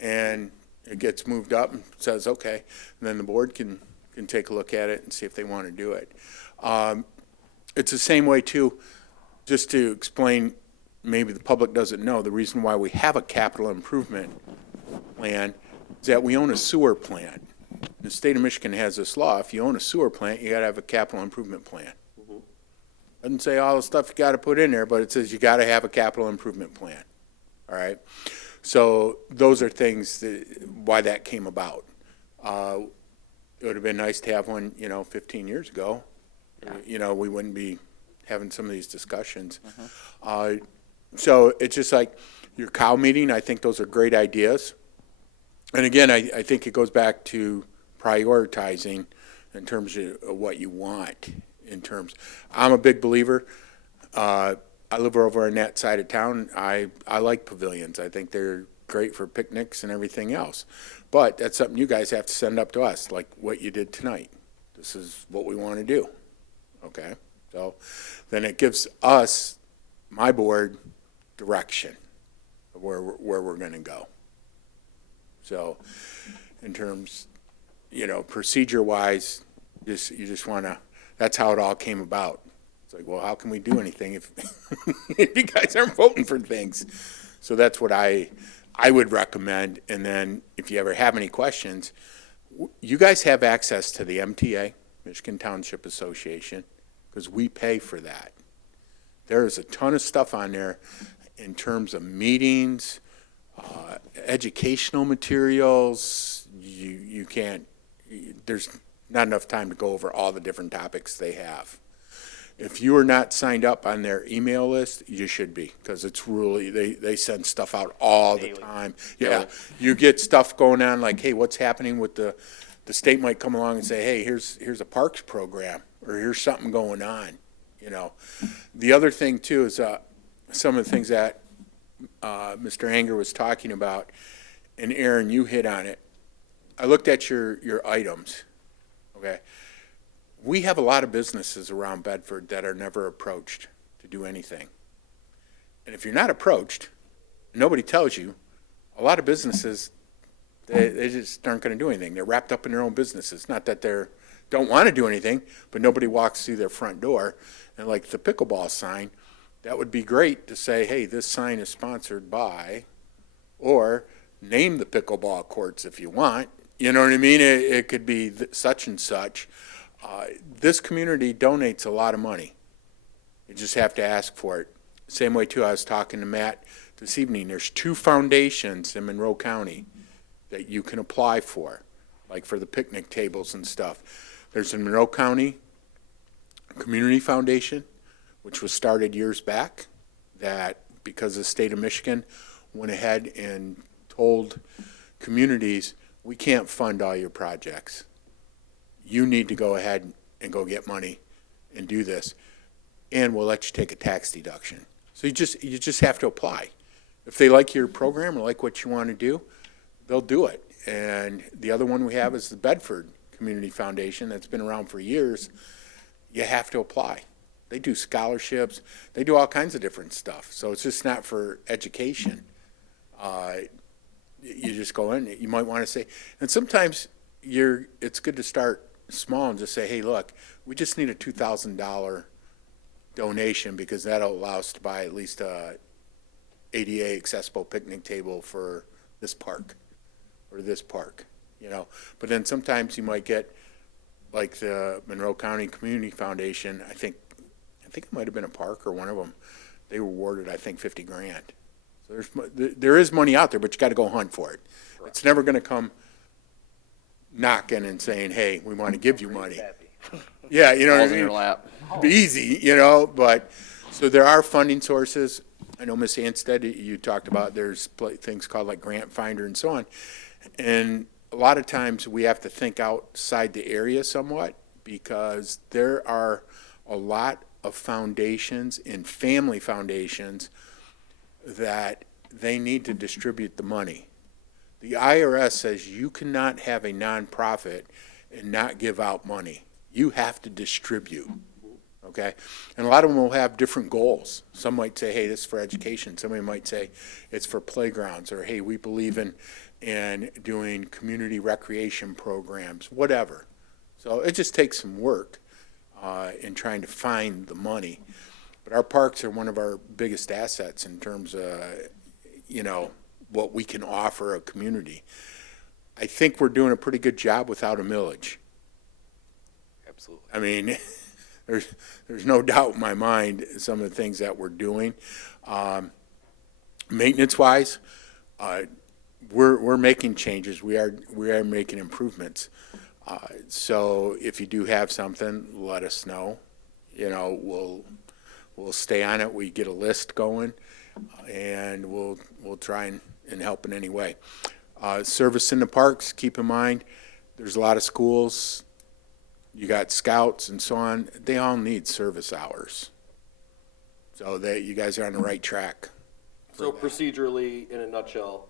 and it gets moved up and says, okay, and then the board can take a look at it and see if they want to do it. It's the same way too, just to explain, maybe the public doesn't know, the reason why we have a capital improvement plan is that we own a sewer plant. The state of Michigan has this law, if you own a sewer plant, you gotta have a capital improvement plan. Doesn't say all the stuff you gotta put in there, but it says you gotta have a capital improvement plan, all right? So those are things why that came about. It would have been nice to have one, 15 years ago. We wouldn't be having some of these discussions. So it's just like your cow meeting, I think those are great ideas. And again, I think it goes back to prioritizing in terms of what you want. in terms. I'm a big believer. I live over on that side of town. I like pavilions. I think they're great for picnics and everything else. But that's something you guys have to send up to us, like what you did tonight. This is what we want to do, okay? So then it gives us, my board, direction of where we're going to go. So in terms, procedure-wise, you just want to, that's how it all came about. It's like, well, how can we do anything if, if you guys aren't voting for things? So that's what I would recommend. And then if you ever have any questions, you guys have access to the MTA, Michigan Township Association, because we pay for that. There is a ton of stuff on there in terms of meetings, educational materials. You can't, there's not enough time to go over all the different topics they have. If you are not signed up on their email list, you should be, because it's really, they send stuff out all the time. Yeah, you get stuff going on like, hey, what's happening with the state might come along and say, hey, here's a parks program, or here's something going on, The other thing too is some of the things that Mr. Anger was talking about, and Aaron, you hit on it. I looked at your items, okay? We have a lot of businesses around Bedford that are never approached to do anything. And if you're not approached, nobody tells you, a lot of businesses, they just aren't going to do anything. They're wrapped up in their own businesses. Not that they don't want to do anything, but nobody walks through their front door. And like the pickleball sign, that would be great to say, hey, this sign is sponsored by, or name the pickleball courts if you want. You know what I mean? It could be such and such. This community donates a lot of money. You just have to ask for it. Same way, too, I was talking to Matt this evening. There's 2 foundations in Monroe County that you can apply for, like for the picnic tables and stuff. There's a Monroe County Community Foundation, which was started years back, that because the state of Michigan went ahead and told communities, we can't fund all your projects. You need to go ahead and go get money and do this, and we'll let you take a tax deduction. So you just have to apply. If they like your program or like what you want to do, they'll do it. And the other one we have is the Bedford Community Foundation that's been around for years. You have to apply. They do scholarships. They do all kinds of different stuff. So it's just not for education. You just go in. You might want to say, and sometimes it's good to start small and just say, hey, look, we just need a $2,000 donation because that'll allow us to buy at least a ADA accessible picnic table for this park or this park, But then sometimes you might get, like the Monroe County Community Foundation, I think it might have been a park or one of them, they were awarded, I think, $50,000. So there is money out there, but you got to go hunt for it. Right. It's never going to come knocking and saying, hey, we want to give you money. Yeah, you know what I Balls mean? in your lap. Be easy, but, so there are funding sources. I know Ms. Anstead, you talked about there's things called like Grant Finder and so on. And a lot of times we have to think outside the area somewhat because there are a lot of foundations and family foundations that they need to distribute the money. The IRS says you cannot have a nonprofit and not give out money. You have to distribute, okay? And a lot of them will have different goals. Some might say, hey, this is for education. Somebody might say it's for playgrounds, or hey, we believe in doing community recreation programs, whatever. So it just takes some work in trying to find the money. But our parks are one of our biggest assets in terms of, what we can offer a community. I think we're doing a pretty good job without a millage. Absolutely. I mean, there's no doubt in my mind some of the things that we're doing. Maintenance-wise, we're making changes. We are making improvements. So if you do have something, let us know. We'll stay on it. We get a list going, and we'll try and help in any way. Service in the parks, keep in mind, there's a lot of schools you got scouts and so on, they all need service hours. So that you guys are on the right track. So procedurally, in a nutshell,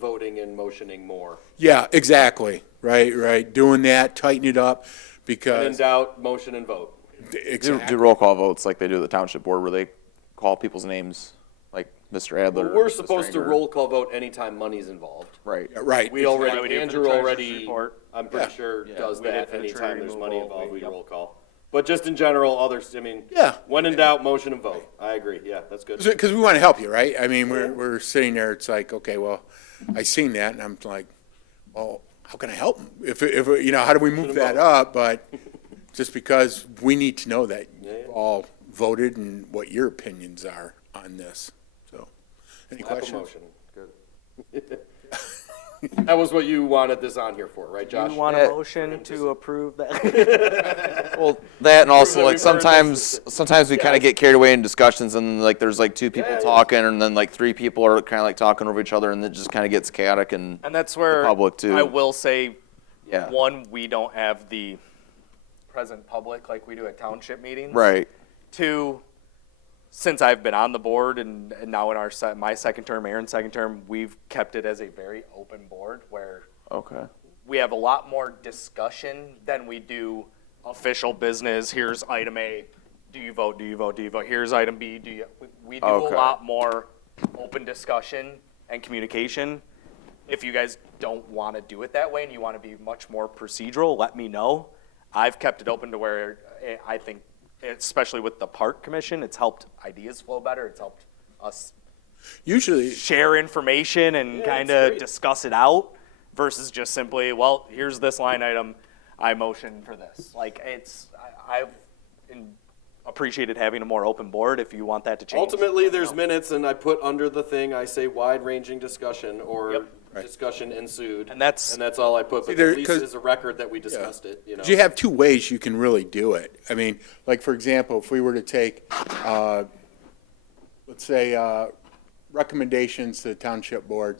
voting and motioning more. Yeah, exactly, right, doing that, tighten it up, When in because, doubt, motion and vote. Do exactly, roll call votes like they do at the township board where they call people's names, like Mr. Adler. We're Mr. supposed to Anger. roll call vote anytime money's involved. Right. right. We How we already, do it for the Andrew treasurer's already, report. I'm pretty Yeah. sure Yeah. does We did that for the tree anytime there's money removal, involved, we yep. roll call. But just in general, others, I mean, Yeah. when in doubt, motion and vote. I agree, yeah, that's good. Because we want to help you, right? I mean, we're sitting there, it's like, okay, well, I seen that, and I'm like, well, how can I help them? If, you know, how do we move that up? But just because we need to know that Yeah, you yeah. all voted and what your opinions are on this, so. Any Slap a questions? motion, good. That was what you wanted this on here for, right, Josh? You want Yeah. a motion to approve that? Well, that and also that like we've heard sometimes we kind of get carried away in discussions and like there's like two people Yeah, yeah. talking and then like three people are kind of like talking over each other and it just kind of gets chaotic and And that's where public, too. I will say, yeah. one, we don't have the present public like we do at township meetings. Right. Two, since I've been on the board and now in my second term, Aaron's second term, we've kept it as a very open board where Okay. we have a lot more discussion than we do official business. Here's item A. Do you vote? Do you vote? Do you vote? Here's item B. Do you? We do Okay. a lot more open discussion and communication. If you guys don't want to do it that way and you want to be much more procedural, let me know. I've kept it open to where I think, especially with the park commission, it's helped ideas flow better. It's helped us Usually, share information and Yeah, kind that's of great. discuss it out versus just simply, well, here's this line item, I motion for this. Like, I've appreciated having a more open board if you want that to change. Ultimately, there's minutes, and I put under the thing, I say wide-ranging discussion, or Yep. discussion ensued. And that's- all I put, See, but there- at least 'cause- as a record that we discussed it, you know? 'cause you have two ways you can really do it. I mean, like, for example, if we were to take, let's say, recommendations to the township board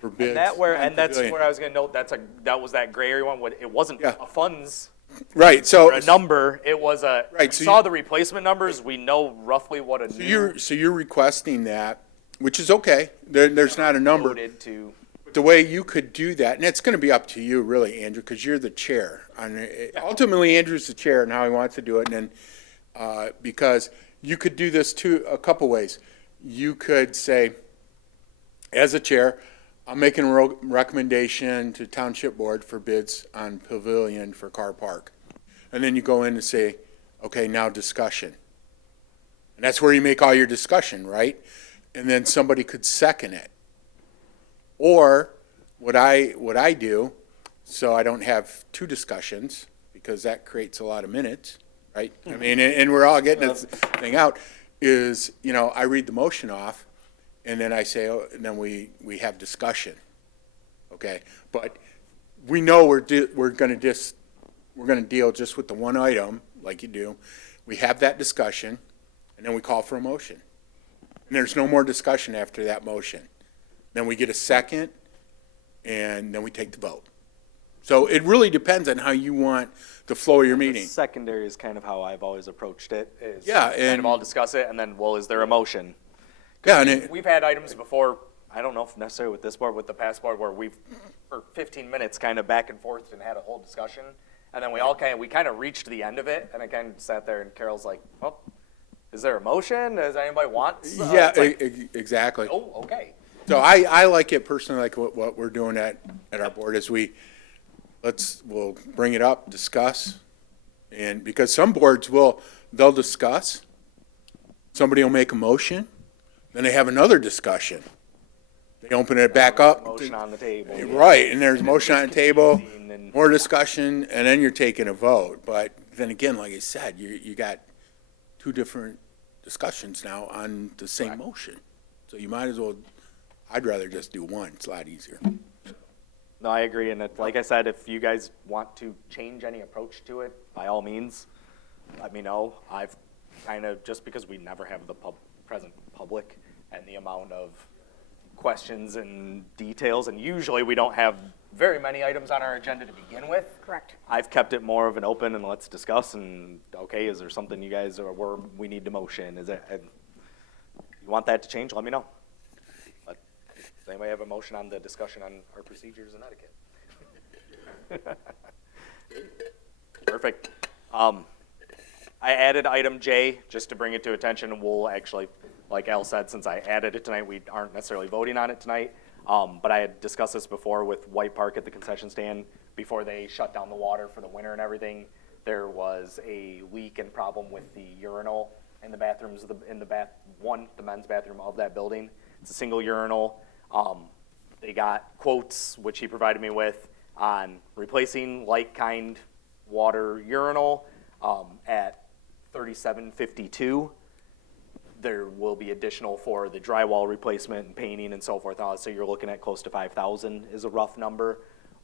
for bids. And on that's pavilion. where I was gonna note, that was that gray area one, it wasn't Yeah. a funds Right, so. or a number, it was a, we Right, so saw you- the replacement numbers, we know roughly what a new So you're requesting that, which is okay. There's not a number. voted to. The way you could do that, and it's going to be up to you really, Andrew, because you're the chair. Ultimately, Andrew's the chair and how he wants to do it, and then, because you could do this a couple ways. You could say, as a chair, I'm making a recommendation to Township Board for bids on pavilion for Car Park. And then you go in and say, okay, now discussion. And that's where you make all your discussion, right? And then somebody could second it. Or what I do, so I don't have two discussions, because that creates a lot of minutes, right? I mean, and we're all getting this thing out, is, I read the motion off, and then I say, oh, and then we have discussion, okay? But we know we're gonna deal just with the one item, like you do. We have that discussion, and then we call for a motion. And there's no more discussion after that motion. Then we get a second, and then we take the vote. So it really depends on how you want the flow of your meeting. Secondary is kind of how I've always approached it, is Yeah, kind and- of all discuss it, and then, well, is there a motion? Yeah, and We've had items before, I don't know if necessarily with this board, with the past board, where we've, for 15 minutes, kind of back and forth and had a whole discussion. And then we kind of reached the end of it, and I kind of sat there, and Carol's like, well, is there a motion? Does anybody want? yeah, It's like, exactly. oh, okay. So I like it personally, like what we're doing at our board is we'll bring it up, discuss, and because some boards they'll discuss, somebody will make a motion, then they have another discussion. They open it back up. Motion on the table. Right, and there's a motion on the table, And- more discussion, and then you're taking a vote. But then again, like I said, you got two different discussions now on the same motion. So you might as well, I'd rather just do one, it's a lot easier. No, I agree, and like I said, if you guys want to change any approach to it, by all means, let me know. I've kind of, just because we never have the present public and the amount of questions and details, and usually we don't have very many items on our agenda to begin with. Correct. I've kept it more of an open and let's discuss, and okay, is there something you guys we need to motion? Is it, you want that to change, let me know. But does anybody have a motion on the discussion on our procedures and etiquette? Perfect. I added item J just to bring it to attention. We'll actually, like Al said, since I added it tonight, we aren't necessarily voting on it tonight. But I had discussed this before with White Park at the concession stand. Before they shut down the water for the winter and everything, there was a leak and problem with the urinal in the bathrooms, the men's bathroom of that building. It's a single urinal. They got quotes, which he provided me with, on replacing like-kind water urinal at $37.52. There will be additional for the drywall replacement and painting and so forth. So you're looking at close to $5,000 is a rough number.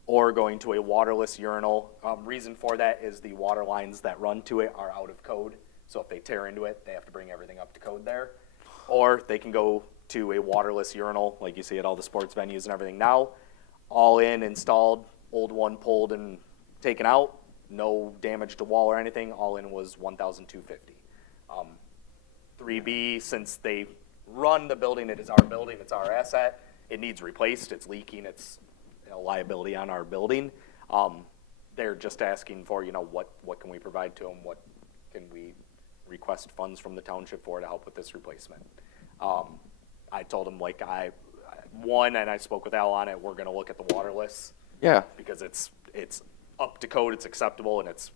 Or going to a waterless urinal. Reason for that is the water lines that run to it are out of code. So if they tear into it, they have to bring everything up to code there. Or they can go to a waterless urinal, like you see at all the sports venues and everything now. All in, installed, old one pulled and taken out. No damage to wall or anything. All in was $1,250. 3B, since they run the building, it is our building, it's our asset. It needs replaced, it's leaking, it's a liability on our building. They're just asking for, what can we provide to them? What can we request funds from the township for to help with this replacement? I told them, and I spoke with Al on it, we're gonna look at the waterless. Yeah. Because it's up to code, it's acceptable, and it's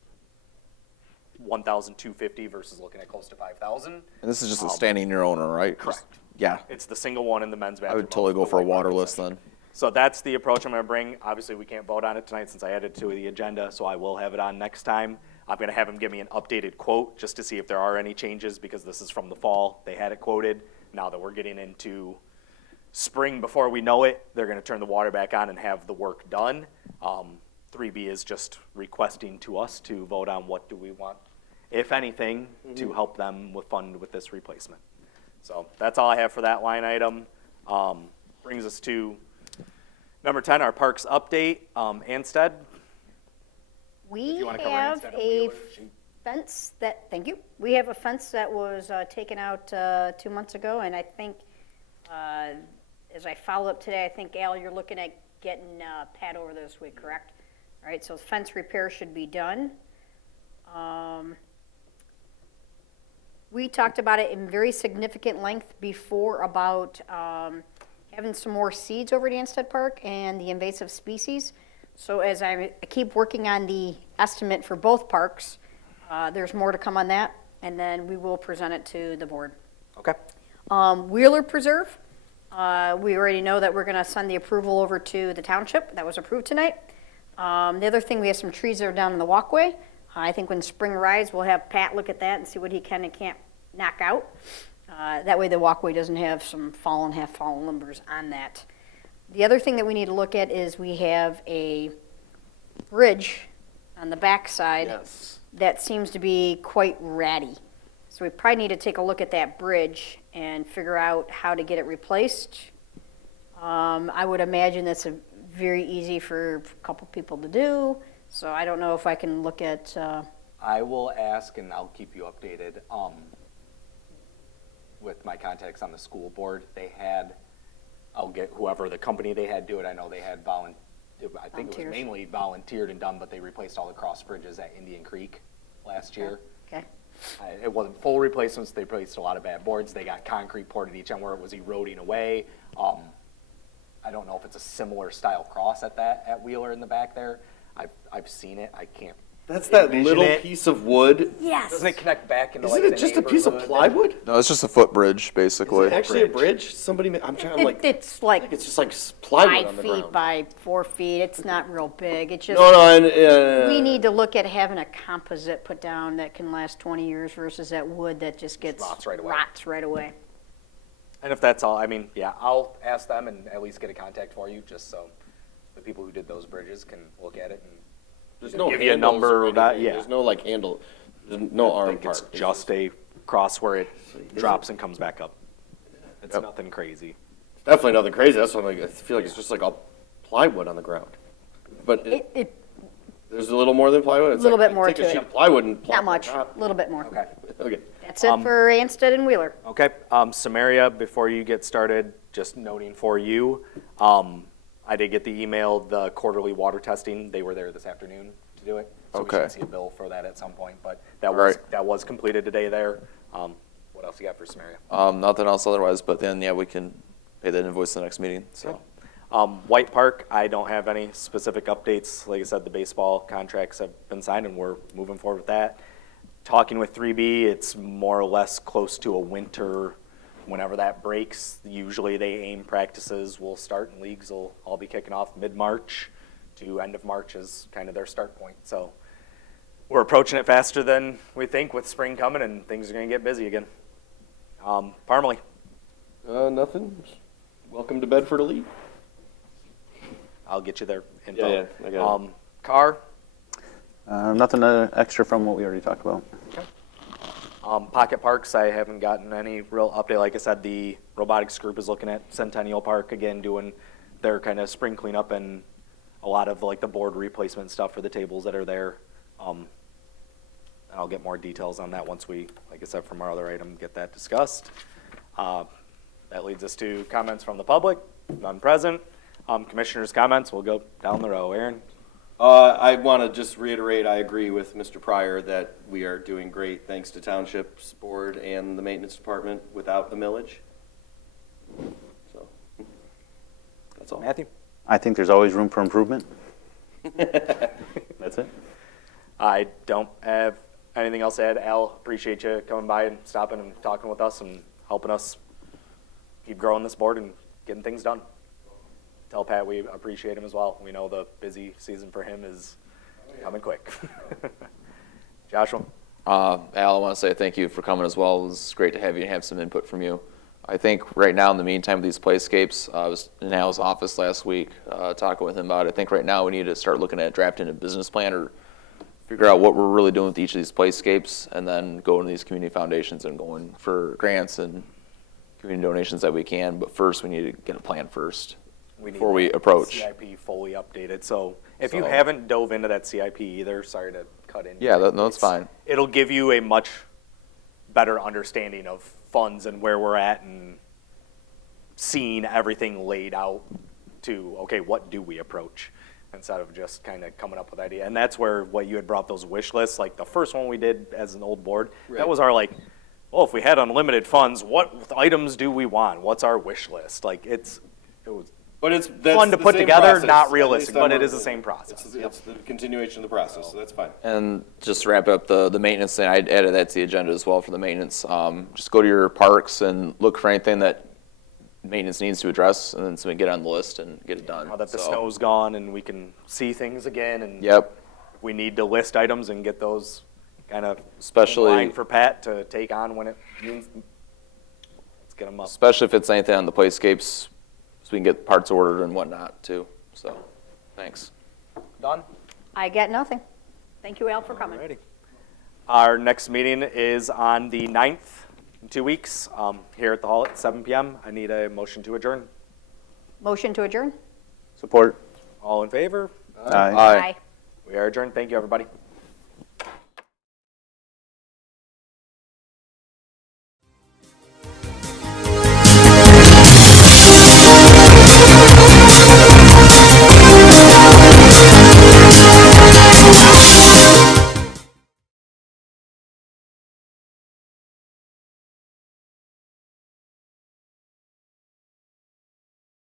$1,250 versus looking at close to $5,000. And this is just a standing your owner, right? Correct. Yeah. It's the single one in the men's I bathroom. would totally of go the for a White Park waterless concession. then. So that's the approach I'm gonna bring. Obviously, we can't vote on it tonight since I added to the agenda, so I will have it on next time. I'm gonna have him give me an updated quote just to see if there are any changes, because this is from the fall. They had it quoted. Now that we're getting into spring before we know it, they're gonna turn the water back on and have the work done. 3B is just requesting to us to vote on what do we want, if anything, to help them with this replacement. So that's all I have for that line item. Brings us to number 10, our parks update. Anstead, We you wanna cover have Anstead and a Wheeler, fence that, thank you. We have a fence that was taken out 2 months ago, and I think, as I follow up today, I think, Al, you're looking at getting Pat over this week, correct? All right, so fence repair should be done. We talked about it in very significant length before about having some more seeds over at Anstead Park and the invasive species. So as I keep working on the estimate for both parks, there's more to come on that, and then we will present it to the board. Okay. Wheeler Preserve, we already know that we're gonna send the approval over to the township. That was approved tonight. The other thing, we have some trees that are down in the walkway. I think when spring arrives, we'll have Pat look at that and see what he can and can't knock out. That way the walkway doesn't have some half-fallen limbers on that. The other thing that we need to look at is we have a bridge on the backside Yes. that seems to be quite ratty. So we probably need to take a look at that bridge and figure out how to get it replaced. I would imagine that's very easy for a couple people to do, so I don't know if I can look at, I will ask and I'll keep you updated. With my contacts on the school board, I'll get whoever the company they had do it. I know they had I think it was Volunteers. mainly volunteered and done, but they replaced all the cross bridges at Indian Creek last year. okay. It wasn't full replacements. They replaced a lot of bad boards. They got concrete poured at each end where it was eroding away. I don't know if it's a similar style cross at Wheeler in the back there. I've seen it. I can't. That's that envision little it. piece of wood. Yes. Doesn't it connect back into Isn't like it just a piece of neighborhood? plywood? No, it's just a footbridge, Is basically. it actually a bridge? I'm trying to like, It's I like think it's just like plywood 5 on the feet ground. by 4 feet. It's not real big. It's just, No, we need to look at having a composite put down that can last 20 years versus that wood that just gets Rots right away. rots right away. And if that's all, I'll ask them and at least get a contact for you, just so the people who did those bridges can look at it and There's no give you a handles number or or that, anything. yeah. There's no like handle. There's no I arm think it's part. just a cross where it drops and comes back up. It's Yep. nothing crazy. Definitely nothing crazy. That's what I'm like, I feel like it's just like all plywood on the ground. But It, there's a little more than plywood? It's Little like, bit more take to a it. sheet of plywood and plop not it much, on a top. little bit more. Okay. Okay. That's it for Ansted and Wheeler. Okay, Samaria, before you get started, just noting for you, I did get the email, the quarterly water testing, they were there this afternoon to do it. So we Okay. should see a bill for that at some point, but that was, Right. that was completed today there. What else you got for Samaria? Nothing else otherwise, but then, yeah, we can pay that invoice the next meeting, so. White Park, I don't have any specific updates. Like I said, the baseball contracts have been signed and we're moving forward with that. Talking with 3B, it's more or less close to a winter, whenever that breaks. Usually they aim practices will start and leagues will all be kicking off mid-March to end of March is kind of their start point. So we're approaching it faster than we think with spring coming and things are gonna get busy again. Parmalee. Nothing. Welcome to Bedford Elite. I'll get you their info. Yeah, I got it. Carr, Nothing extra from what we already talked about. Pocket Parks, I haven't gotten any real update. Like I said, the robotics group is looking at Centennial Park again, doing their kind of spring cleanup and a lot of like the board replacement stuff for the tables that are there. And I'll get more details on that once we, like I said, from our other item, get that discussed. That leads us to comments from the public, none present. Commissioners' comments, we'll go down the row. Aaron? I want to just reiterate, I agree with Mr. Pryor that we are doing great thanks to Township's board and the maintenance department without the millage. So, that's all. Matthew? I think there's always room for improvement. That's it. I don't have anything else to add. Al, appreciate you coming by and stopping and talking with us and helping us keep growing this board and getting things done. Tell Pat we appreciate him as well. We know the busy season for him is coming quick. Joshua? Al, I want to say thank you for coming as well. It was great to have you and have some input from you. I think right now, in the meantime, with these playscapes, I was in Al's office last week talking with him about it. I think right now we need to start looking at drafting a business plan or figure out what we're really doing with each of these playscapes and then going to these community foundations and going for grants and community donations that we can. But first, we need to get a plan first before we that approach. CIP fully updated. So if you So- haven't dove into that CIP either, sorry to cut in. Yeah, no, that's fine. It'll give you a much better understanding of funds and where we're at and seeing everything laid out to, okay, what do we approach? Instead of just kind of coming up with idea. And that's where what you had brought those wish lists, like the first one we did as an old board, that was our like, well, if we had unlimited funds, what items do we want? What's our wish list? Like it was But that's fun to the put same together, process, not at realistic, least but I'm it is the working. same process. It's the continuation of the process, so that's fine. And just to wrap up the maintenance thing, I added that to the agenda as well for the maintenance. Just go to your parks and look for anything that maintenance needs to address, and then so we get on the list and get it done. Now that the So, snow's gone and we can see things again and Yep, we need to list items and get those kind of Especially- in line for Pat to take on when it means, let's get them up. especially if it's anything on the playscapes, so we can get parts ordered and whatnot too. So, thanks. Done? I got nothing. Thank you, Al, for coming. Alrighty. Our next meeting is on the 9th, in 2 weeks, here at the hall at 7 PM. I need a motion to adjourn. Motion to adjourn? Support. All in favor? Aye. Aye. We are adjourned. Thank you, everybody.